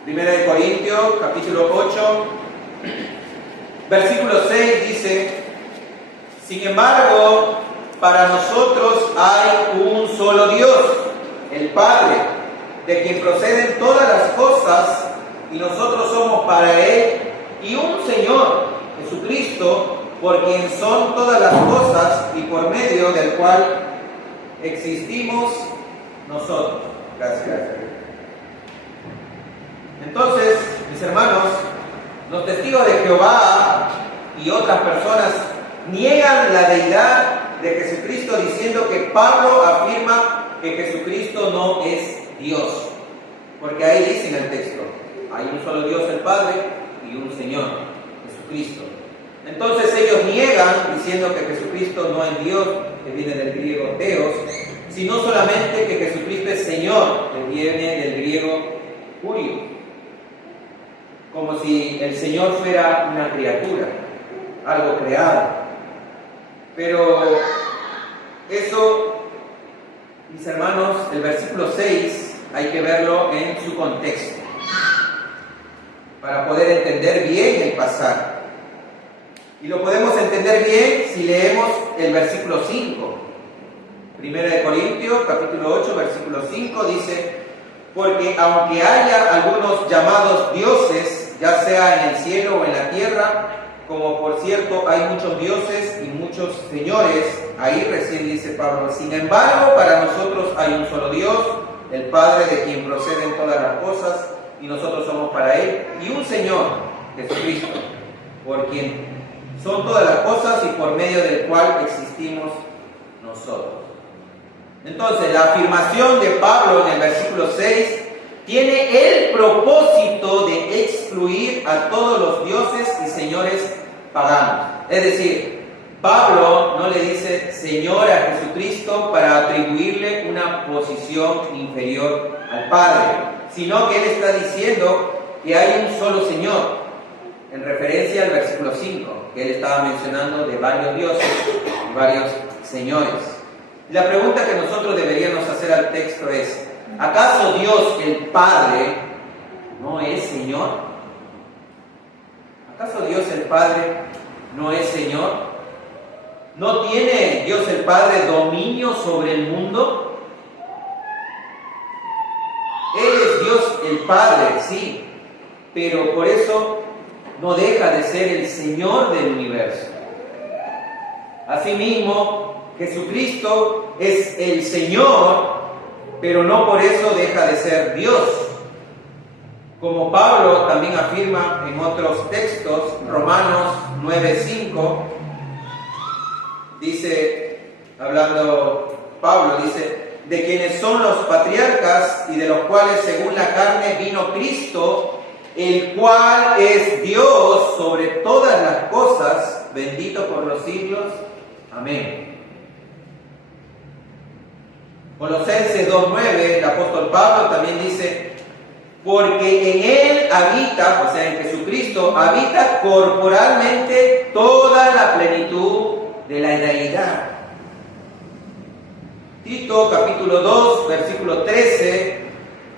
Primera de Corintios, capítulo 8, versículo 6 dice: sin embargo, para nosotros hay un solo Dios, el Padre, de quien proceden todas las cosas, y nosotros somos para Él, y un Señor, Jesucristo, por quien son todas las cosas, y por medio del cual existimos nosotros. Gracias. Entonces, mis hermanos, los testigos de Jehová y otras personas niegan la deidad de Jesucristo, diciendo que Pablo afirma que Jesucristo no es Dios. Porque ahí dice en el texto: hay un solo Dios, el Padre, y un Señor, Jesucristo. Entonces ellos niegan diciendo que Jesucristo no es Dios, que viene del griego Theos, sino solamente que Jesucristo es Señor, que viene del griego Curio. Como si el Señor fuera una criatura, algo creado. Pero eso, mis hermanos, el versículo 6 hay que verlo en su contexto para poder entender bien el pasaje. Y lo podemos entender bien si leemos el versículo 5. Primera de Corintios, capítulo 8, versículo 5 dice: porque aunque haya algunos llamados dioses, ya sea en el cielo o en la tierra, como por cierto hay muchos dioses y muchos señores, ahí recién dice Pablo: sin embargo, para nosotros hay un solo Dios, el Padre, de quien proceden todas las cosas, y nosotros somos para Él, y un Señor, Jesucristo, por quien son todas las cosas y por medio del cual existimos nosotros. Entonces, la afirmación de Pablo en el versículo 6 tiene el propósito de excluir a todos los dioses y señores paganos. Es decir, Pablo no le dice Señor a Jesucristo para atribuirle una posición inferior al Padre, sino que él está diciendo que hay un solo Señor, en referencia al versículo 5, que él estaba mencionando de varios dioses y varios señores. Y la pregunta que nosotros deberíamos hacer al texto es: ¿acaso Dios el Padre no es Señor? ¿Acaso Dios el Padre no es Señor? ¿No tiene Dios el Padre dominio sobre el mundo? Él es Dios el Padre, sí, pero por eso no deja de ser el Señor del universo. Asimismo, Jesucristo es el Señor, pero no por eso deja de ser Dios. Como Pablo también afirma en otros textos, Romanos 9:5, dice, hablando Pablo, dice: de quienes son los patriarcas y de los cuales según la carne vino Cristo, el cual es Dios sobre todas las cosas, bendito por los siglos. Amén. Colosenses 2:9, el apóstol Pablo también dice: porque en Él habita, o sea, en Jesucristo, habita corporalmente toda la plenitud de la deidad. Tito capítulo 2, versículo 13,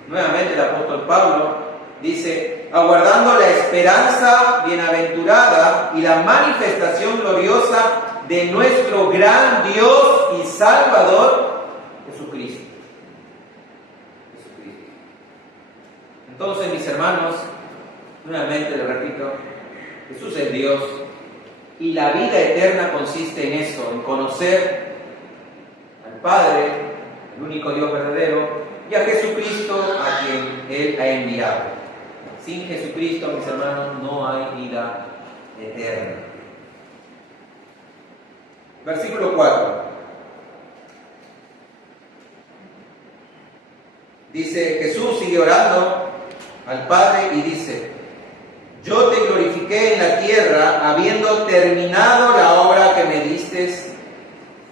nuevamente el apóstol Pablo dice: aguardando la esperanza bienaventurada y la manifestación gloriosa de nuestro gran Dios y Salvador, Jesucristo. Entonces, mis hermanos, nuevamente les repito, Jesús es Dios y la vida eterna consiste en eso, en conocer al Padre, el único Dios verdadero, y a Jesucristo a quien Él ha enviado. Sin Jesucristo, mis hermanos, no hay vida eterna. Versículo 4. Dice, Jesús sigue orando al Padre y dice: yo te glorifiqué en la tierra, habiendo terminado la obra que me diste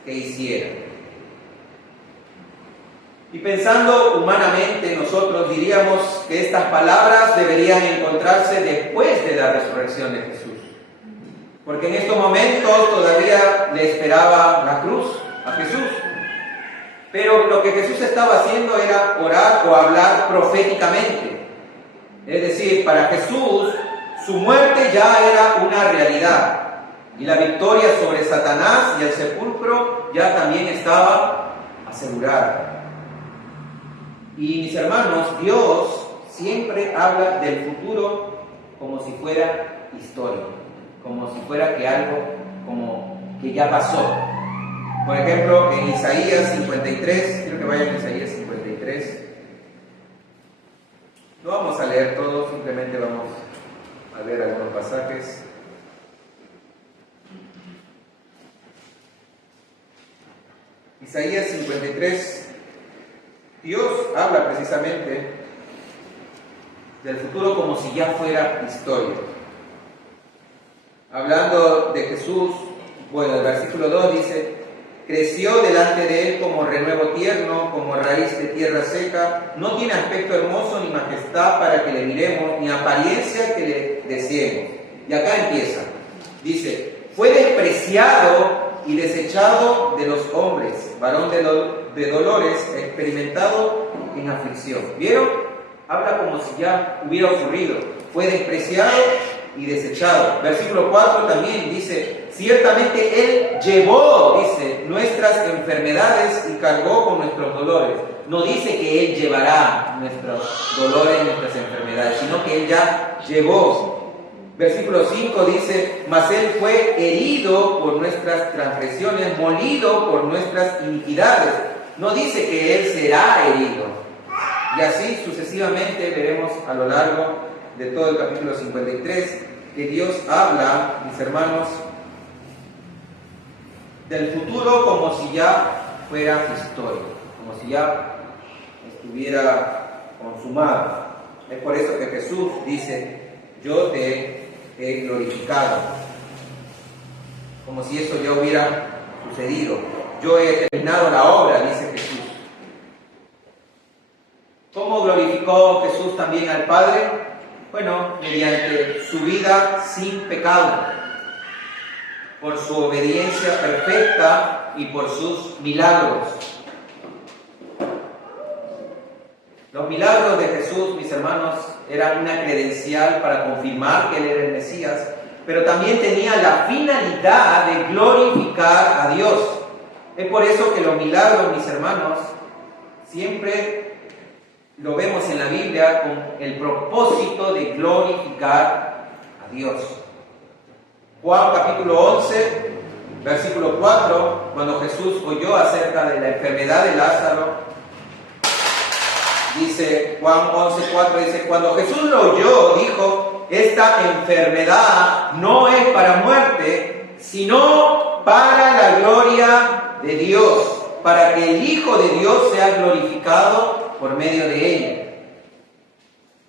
que hiciera. Y pensando humanamente, nosotros diríamos que estas palabras deberían encontrarse después de la resurrección de Jesús. Porque en estos momentos todavía le esperaba la cruz a Jesús. Pero lo que Jesús estaba haciendo era orar o hablar proféticamente. Es decir, para Jesús, su muerte ya era una realidad. Y la victoria sobre Satanás y el sepulcro ya también estaba asegurada. Y mis hermanos, Dios siempre habla del futuro como si fuera historia, como si fuera que algo como que ya pasó. Por ejemplo, en Isaías 53, quiero que vayan a Isaías 53. No vamos a leer todo, simplemente vamos a ver algunos pasajes. Isaías 53, Dios habla precisamente del futuro como si ya fuera historia. Hablando de Jesús, bueno, el versículo 2 dice: creció delante de él como renuevo tierno, como raíz de tierra seca. No tiene aspecto hermoso ni majestad para que le miremos, ni apariencia que le deseemos. Y acá empieza. Dice: fue despreciado y desechado de los hombres, varón de dolores, experimentado en aflicción. ¿Vieron? Habla como si ya hubiera ocurrido. Fue despreciado y desechado. Versículo 4 también dice: ciertamente Él llevó, dice, nuestras enfermedades y cargó con nuestros dolores. No dice que Él llevará nuestros dolores, nuestras enfermedades, sino que Él ya llevó. Versículo 5 dice: mas Él fue herido por nuestras transgresiones, molido por nuestras iniquidades. No dice que Él será herido. Y así sucesivamente veremos a lo largo de todo el capítulo 53 que Dios habla, mis hermanos, del futuro como si ya fuera historia, como si ya estuviera consumado. Es por eso que Jesús dice: yo te he glorificado, como si eso ya hubiera sucedido. Yo he terminado la obra, dice Jesús. ¿Cómo glorificó Jesús también al Padre? Bueno, mediante su vida sin pecado, por su obediencia perfecta y por sus milagros. Los milagros de Jesús, mis hermanos, eran una credencial para confirmar que Él era el Mesías, pero también tenía la finalidad de glorificar a Dios. Es por eso que los milagros, mis hermanos, siempre lo vemos en la Biblia con el propósito de glorificar a Dios. Juan capítulo 11, versículo 4, cuando Jesús oyó acerca de la enfermedad de Lázaro, dice Juan 11:4, dice: cuando Jesús lo oyó, dijo: esta enfermedad no es para muerte, sino para la gloria de Dios, para que el Hijo de Dios sea glorificado por medio de ella.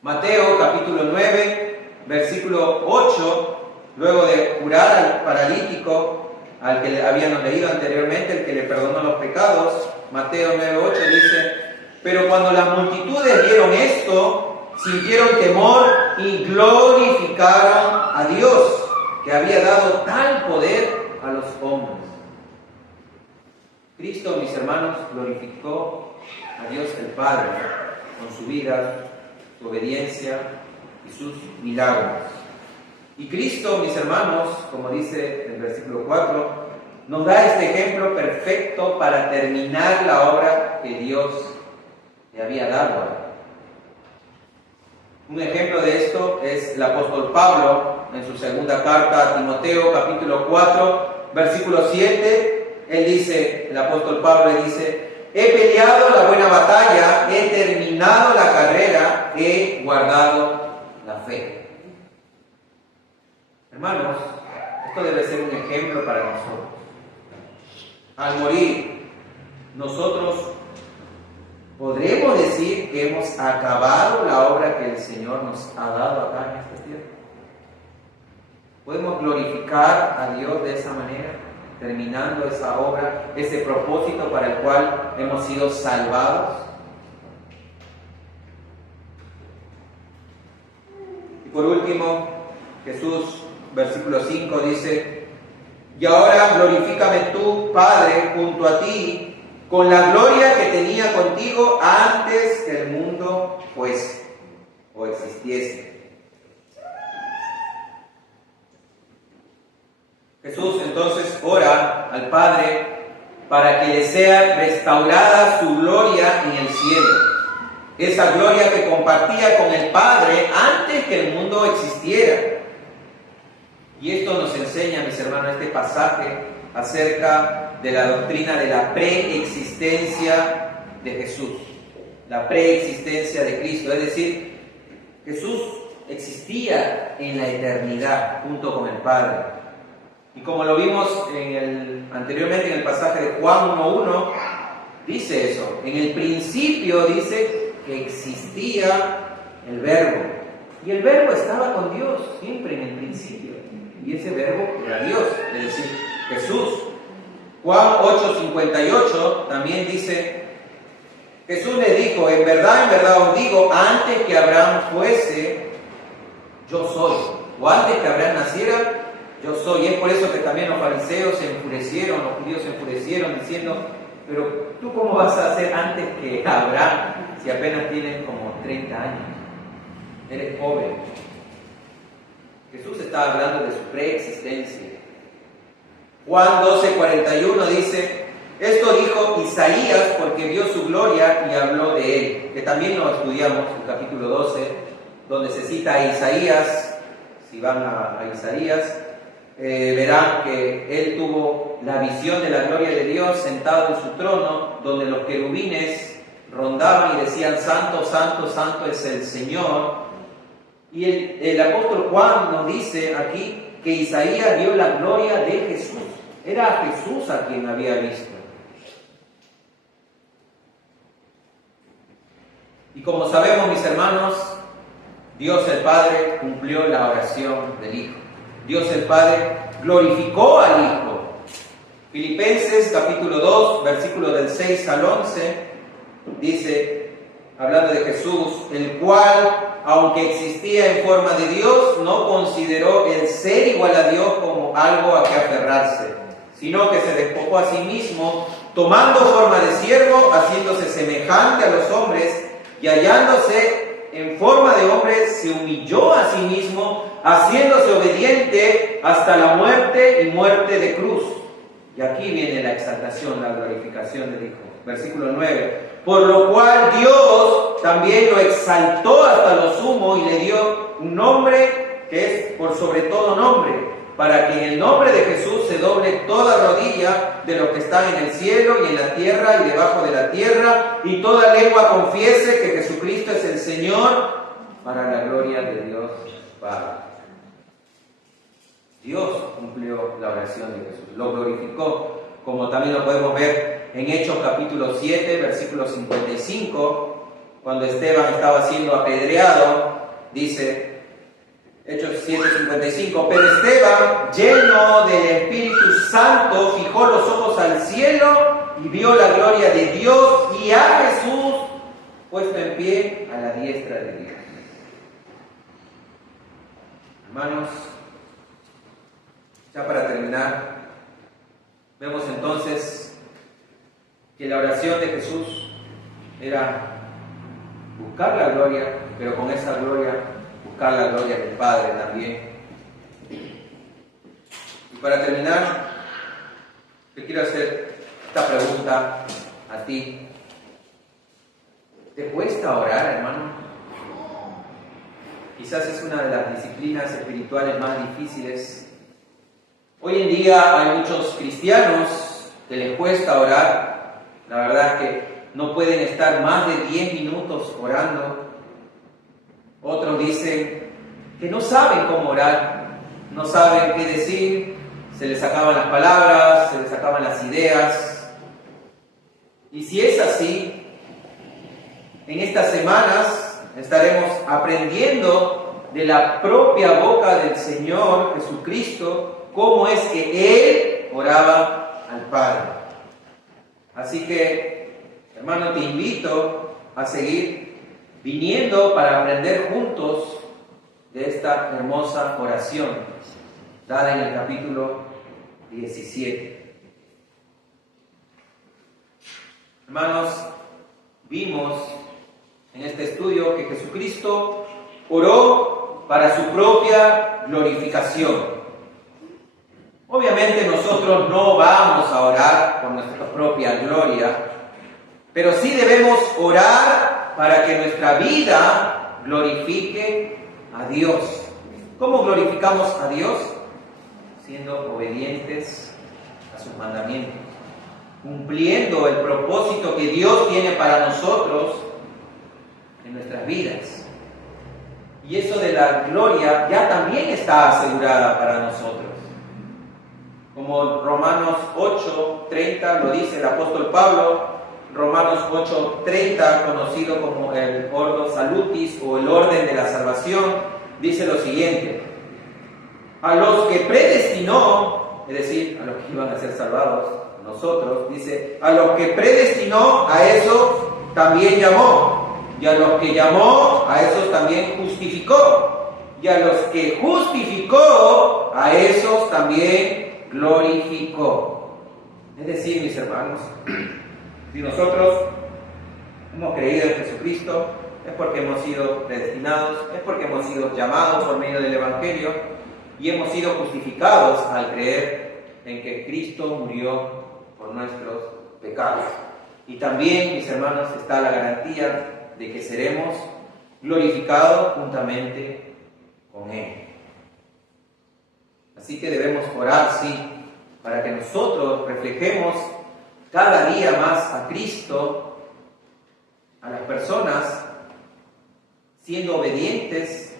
Mateo capítulo 9, versículo 8, luego de curar al paralítico, al que habíamos leído anteriormente, el que le perdonó los pecados, Mateo 9:8 dice: pero cuando las multitudes vieron esto, sintieron temor y glorificaron a Dios, que había dado tal poder a los hombres. Cristo, mis hermanos, glorificó a Dios el Padre con su vida, su obediencia y sus milagros. Y Cristo, mis hermanos, como dice el versículo 4, nos da este ejemplo perfecto para terminar la obra que Dios le había dado a él. Un ejemplo de esto es el apóstol Pablo en su segunda carta a Timoteo, capítulo 4, versículo 7. Él dice, el apóstol Pablo le dice: he peleado la buena batalla, he terminado la carrera, he guardado la fe. Hermanos, esto debe ser un ejemplo para nosotros. Al morir, nosotros podremos decir que hemos acabado la obra que el Señor nos ha dado acá en esta tierra. ¿Podemos glorificar a Dios de esa manera, terminando esa obra, ese propósito para el cual hemos sido salvados? Y por último, Jesús, versículo 5, dice: y ahora glorifícame tú, Padre, junto a ti, con la gloria que tenía contigo antes que el mundo fuese o existiese. Jesús entonces ora al Padre para que le sea restaurada su gloria en el cielo. Esa gloria que compartía con el Padre antes que el mundo existiera. Y esto nos enseña, mis hermanos, este pasaje acerca de la doctrina de la preexistencia de Jesús, la preexistencia de Cristo. Es decir, Jesús existía en la eternidad junto con el Padre. Y como lo vimos anteriormente en el pasaje de Juan 1:1, dice eso. En el principio dice que existía el Verbo. Y el Verbo estaba con Dios siempre en el principio. Y ese Verbo era Dios, es decir, Jesús. Juan 8:58 también dice: Jesús le dijo: en verdad os digo, antes que Abraham fuese, yo soy. O antes que Abraham naciera, yo soy. Y es por eso que también los fariseos se enfurecieron, los judíos se enfurecieron diciendo: pero tú cómo vas a hacer antes que Abraham si apenas tienes como 30 años, eres joven. Jesús estaba hablando de su preexistencia. Juan 12:41 dice: esto dijo Isaías porque vio su gloria y habló de él. Que también lo estudiamos en capítulo 12, donde se cita a Isaías. Si van a Isaías, verán que él tuvo la visión de la gloria de Dios sentado en su trono, donde los querubines rondaban y decían: santo, santo, santo es el Señor. Y el apóstol Juan nos dice aquí que Isaías vio la gloria de Jesús. Era Jesús a quien había visto. Y como sabemos, mis hermanos, Dios el Padre cumplió la oración del Hijo. Dios el Padre glorificó al Hijo. Filipenses capítulo 2, versículo del 6 al 11, dice, hablando de Jesús, el cual, aunque existía en forma de Dios, no consideró el ser igual a Dios como algo a que aferrarse, sino que se despojó a sí mismo, tomando forma de siervo, haciéndose semejante a los hombres, y hallándose en forma de hombre, se humilló a sí mismo, haciéndose obediente hasta la muerte y muerte de cruz. Y aquí viene la exaltación, la glorificación del Hijo. Versículo 9. Por lo cual Dios también lo exaltó hasta lo sumo y le dio un nombre que es por sobre todo nombre, para que en el nombre de Jesús se doble toda rodilla de los que están en el cielo y en la tierra y debajo de la tierra, y toda lengua confiese que Jesucristo es el Señor, para la gloria de Dios Padre. Dios cumplió la oración de Jesús, lo glorificó, como también lo podemos ver en Hechos capítulo 7, versículo 55, cuando Esteban estaba siendo apedreado, dice Hechos 7:55, pero Esteban, lleno del Espíritu Santo, fijó los ojos al cielo y vio la gloria de Dios y a Jesús puesto en pie a la diestra de Dios. Hermanos, ya para terminar, vemos entonces que la oración de Jesús era buscar la gloria, pero con esa gloria buscar la gloria del Padre también. Y para terminar, te quiero hacer esta pregunta a ti. ¿Te cuesta orar, hermano? Quizás es una de las disciplinas espirituales más difíciles. Hoy en día hay muchos cristianos que les cuesta orar. La verdad es que no pueden estar más de 10 minutos orando. Otros dicen que no saben cómo orar, no saben qué decir, se les acaban las palabras, se les acaban las ideas. Y si es así, en estas semanas estaremos aprendiendo de la propia boca del Señor Jesucristo cómo es que Él oraba al Padre. Así que, hermano, te invito a seguir viniendo para aprender juntos de esta hermosa oración dada en el capítulo 17. Hermanos, vimos en este estudio que Jesucristo oró para su propia glorificación. Obviamente nosotros no vamos a orar por nuestra propia gloria, pero sí debemos orar para que nuestra vida glorifique a Dios. ¿Cómo glorificamos a Dios? Siendo obedientes a sus mandamientos, cumpliendo el propósito que Dios tiene para nosotros en nuestras vidas. Y eso de la gloria ya también está asegurada para nosotros. Como Romanos 8:30 lo dice el apóstol Pablo, Romanos 8:30, conocido como el Ordo Salutis o el orden de la salvación, dice lo siguiente: a los que predestinó, es decir, a los que iban a ser salvados, nosotros, dice, a los que predestinó, a esos también llamó. Y a los que llamó, a esos también justificó. Y a los que justificó, a esos también glorificó. Es decir, mis hermanos, si nosotros hemos creído en Jesucristo, es porque hemos sido predestinados, es porque hemos sido llamados por medio del Evangelio y hemos sido justificados al creer en que Cristo murió por nuestros pecados. Y también, mis hermanos, está la garantía de que seremos glorificados juntamente con Él. Así que debemos orar, sí, para que nosotros reflejemos cada día más a Cristo, a las personas, siendo obedientes,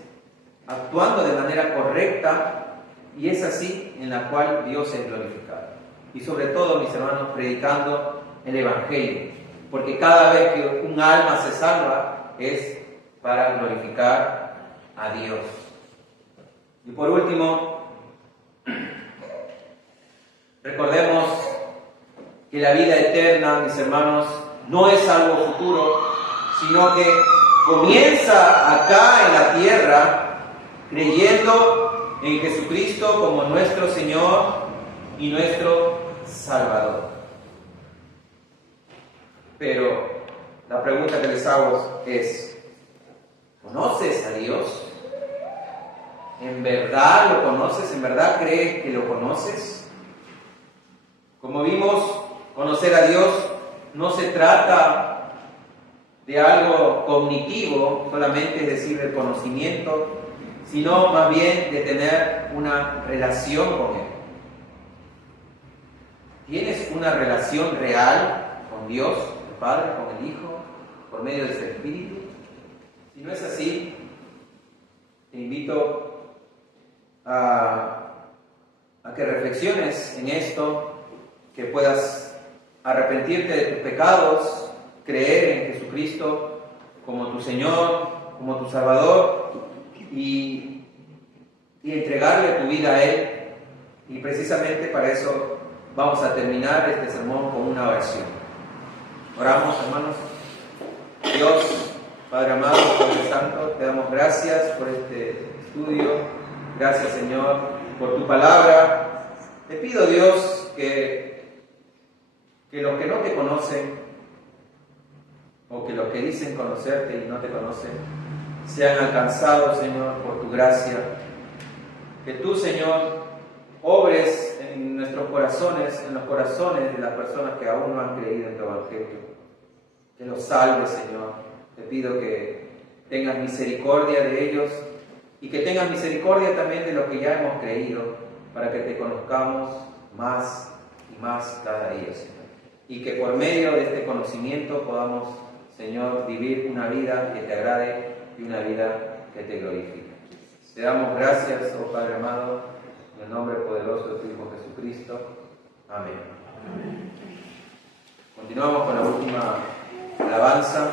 actuando de manera correcta, y es así en la cual Dios es glorificado. Y sobre todo, mis hermanos, predicando el Evangelio, porque cada vez que un alma se salva es para glorificar a Dios. Y por último, recordemos que la vida eterna, mis hermanos, no es algo futuro, sino que comienza acá en la tierra, creyendo en Jesucristo como nuestro Señor y nuestro Salvador. Pero la pregunta que les hago es: ¿conoces a Dios? ¿En verdad lo conoces? ¿En verdad crees que lo conoces? Como vimos, conocer a Dios no se trata de algo cognitivo, solamente es decir, del conocimiento, sino más bien de tener una relación con Él. ¿Tienes una relación real con Dios, el Padre, con el Hijo, por medio de su Espíritu? Si no es así, te invito a que reflexiones en esto, que puedas arrepentirte de tus pecados, creer en Jesucristo como tu Señor, como tu Salvador, y entregarle tu vida a Él. Y precisamente para eso vamos a terminar este sermón con una oración. Oramos, hermanos. Dios, Padre amado, Padre Santo, te damos gracias por este estudio. Gracias, Señor, por tu palabra. Te pido, Dios, que los que no te conocen, o que los que dicen conocerte y no te conocen, sean alcanzados, Señor, por tu gracia. Que tú, Señor, obres en nuestros corazones, en los corazones de las personas que aún no han creído en tu Evangelio. Que los salves, Señor. Te pido que tengas misericordia de ellos y que tengas misericordia también de los que ya hemos creído, para que te conozcamos más y más cada día, Señor. Y que por medio de este conocimiento podamos, Señor, vivir una vida que te agrade y una vida que te glorifique. Te damos gracias, oh Padre amado, en el nombre poderoso de tu Hijo Jesucristo. Amén. Continuamos con la última alabanza.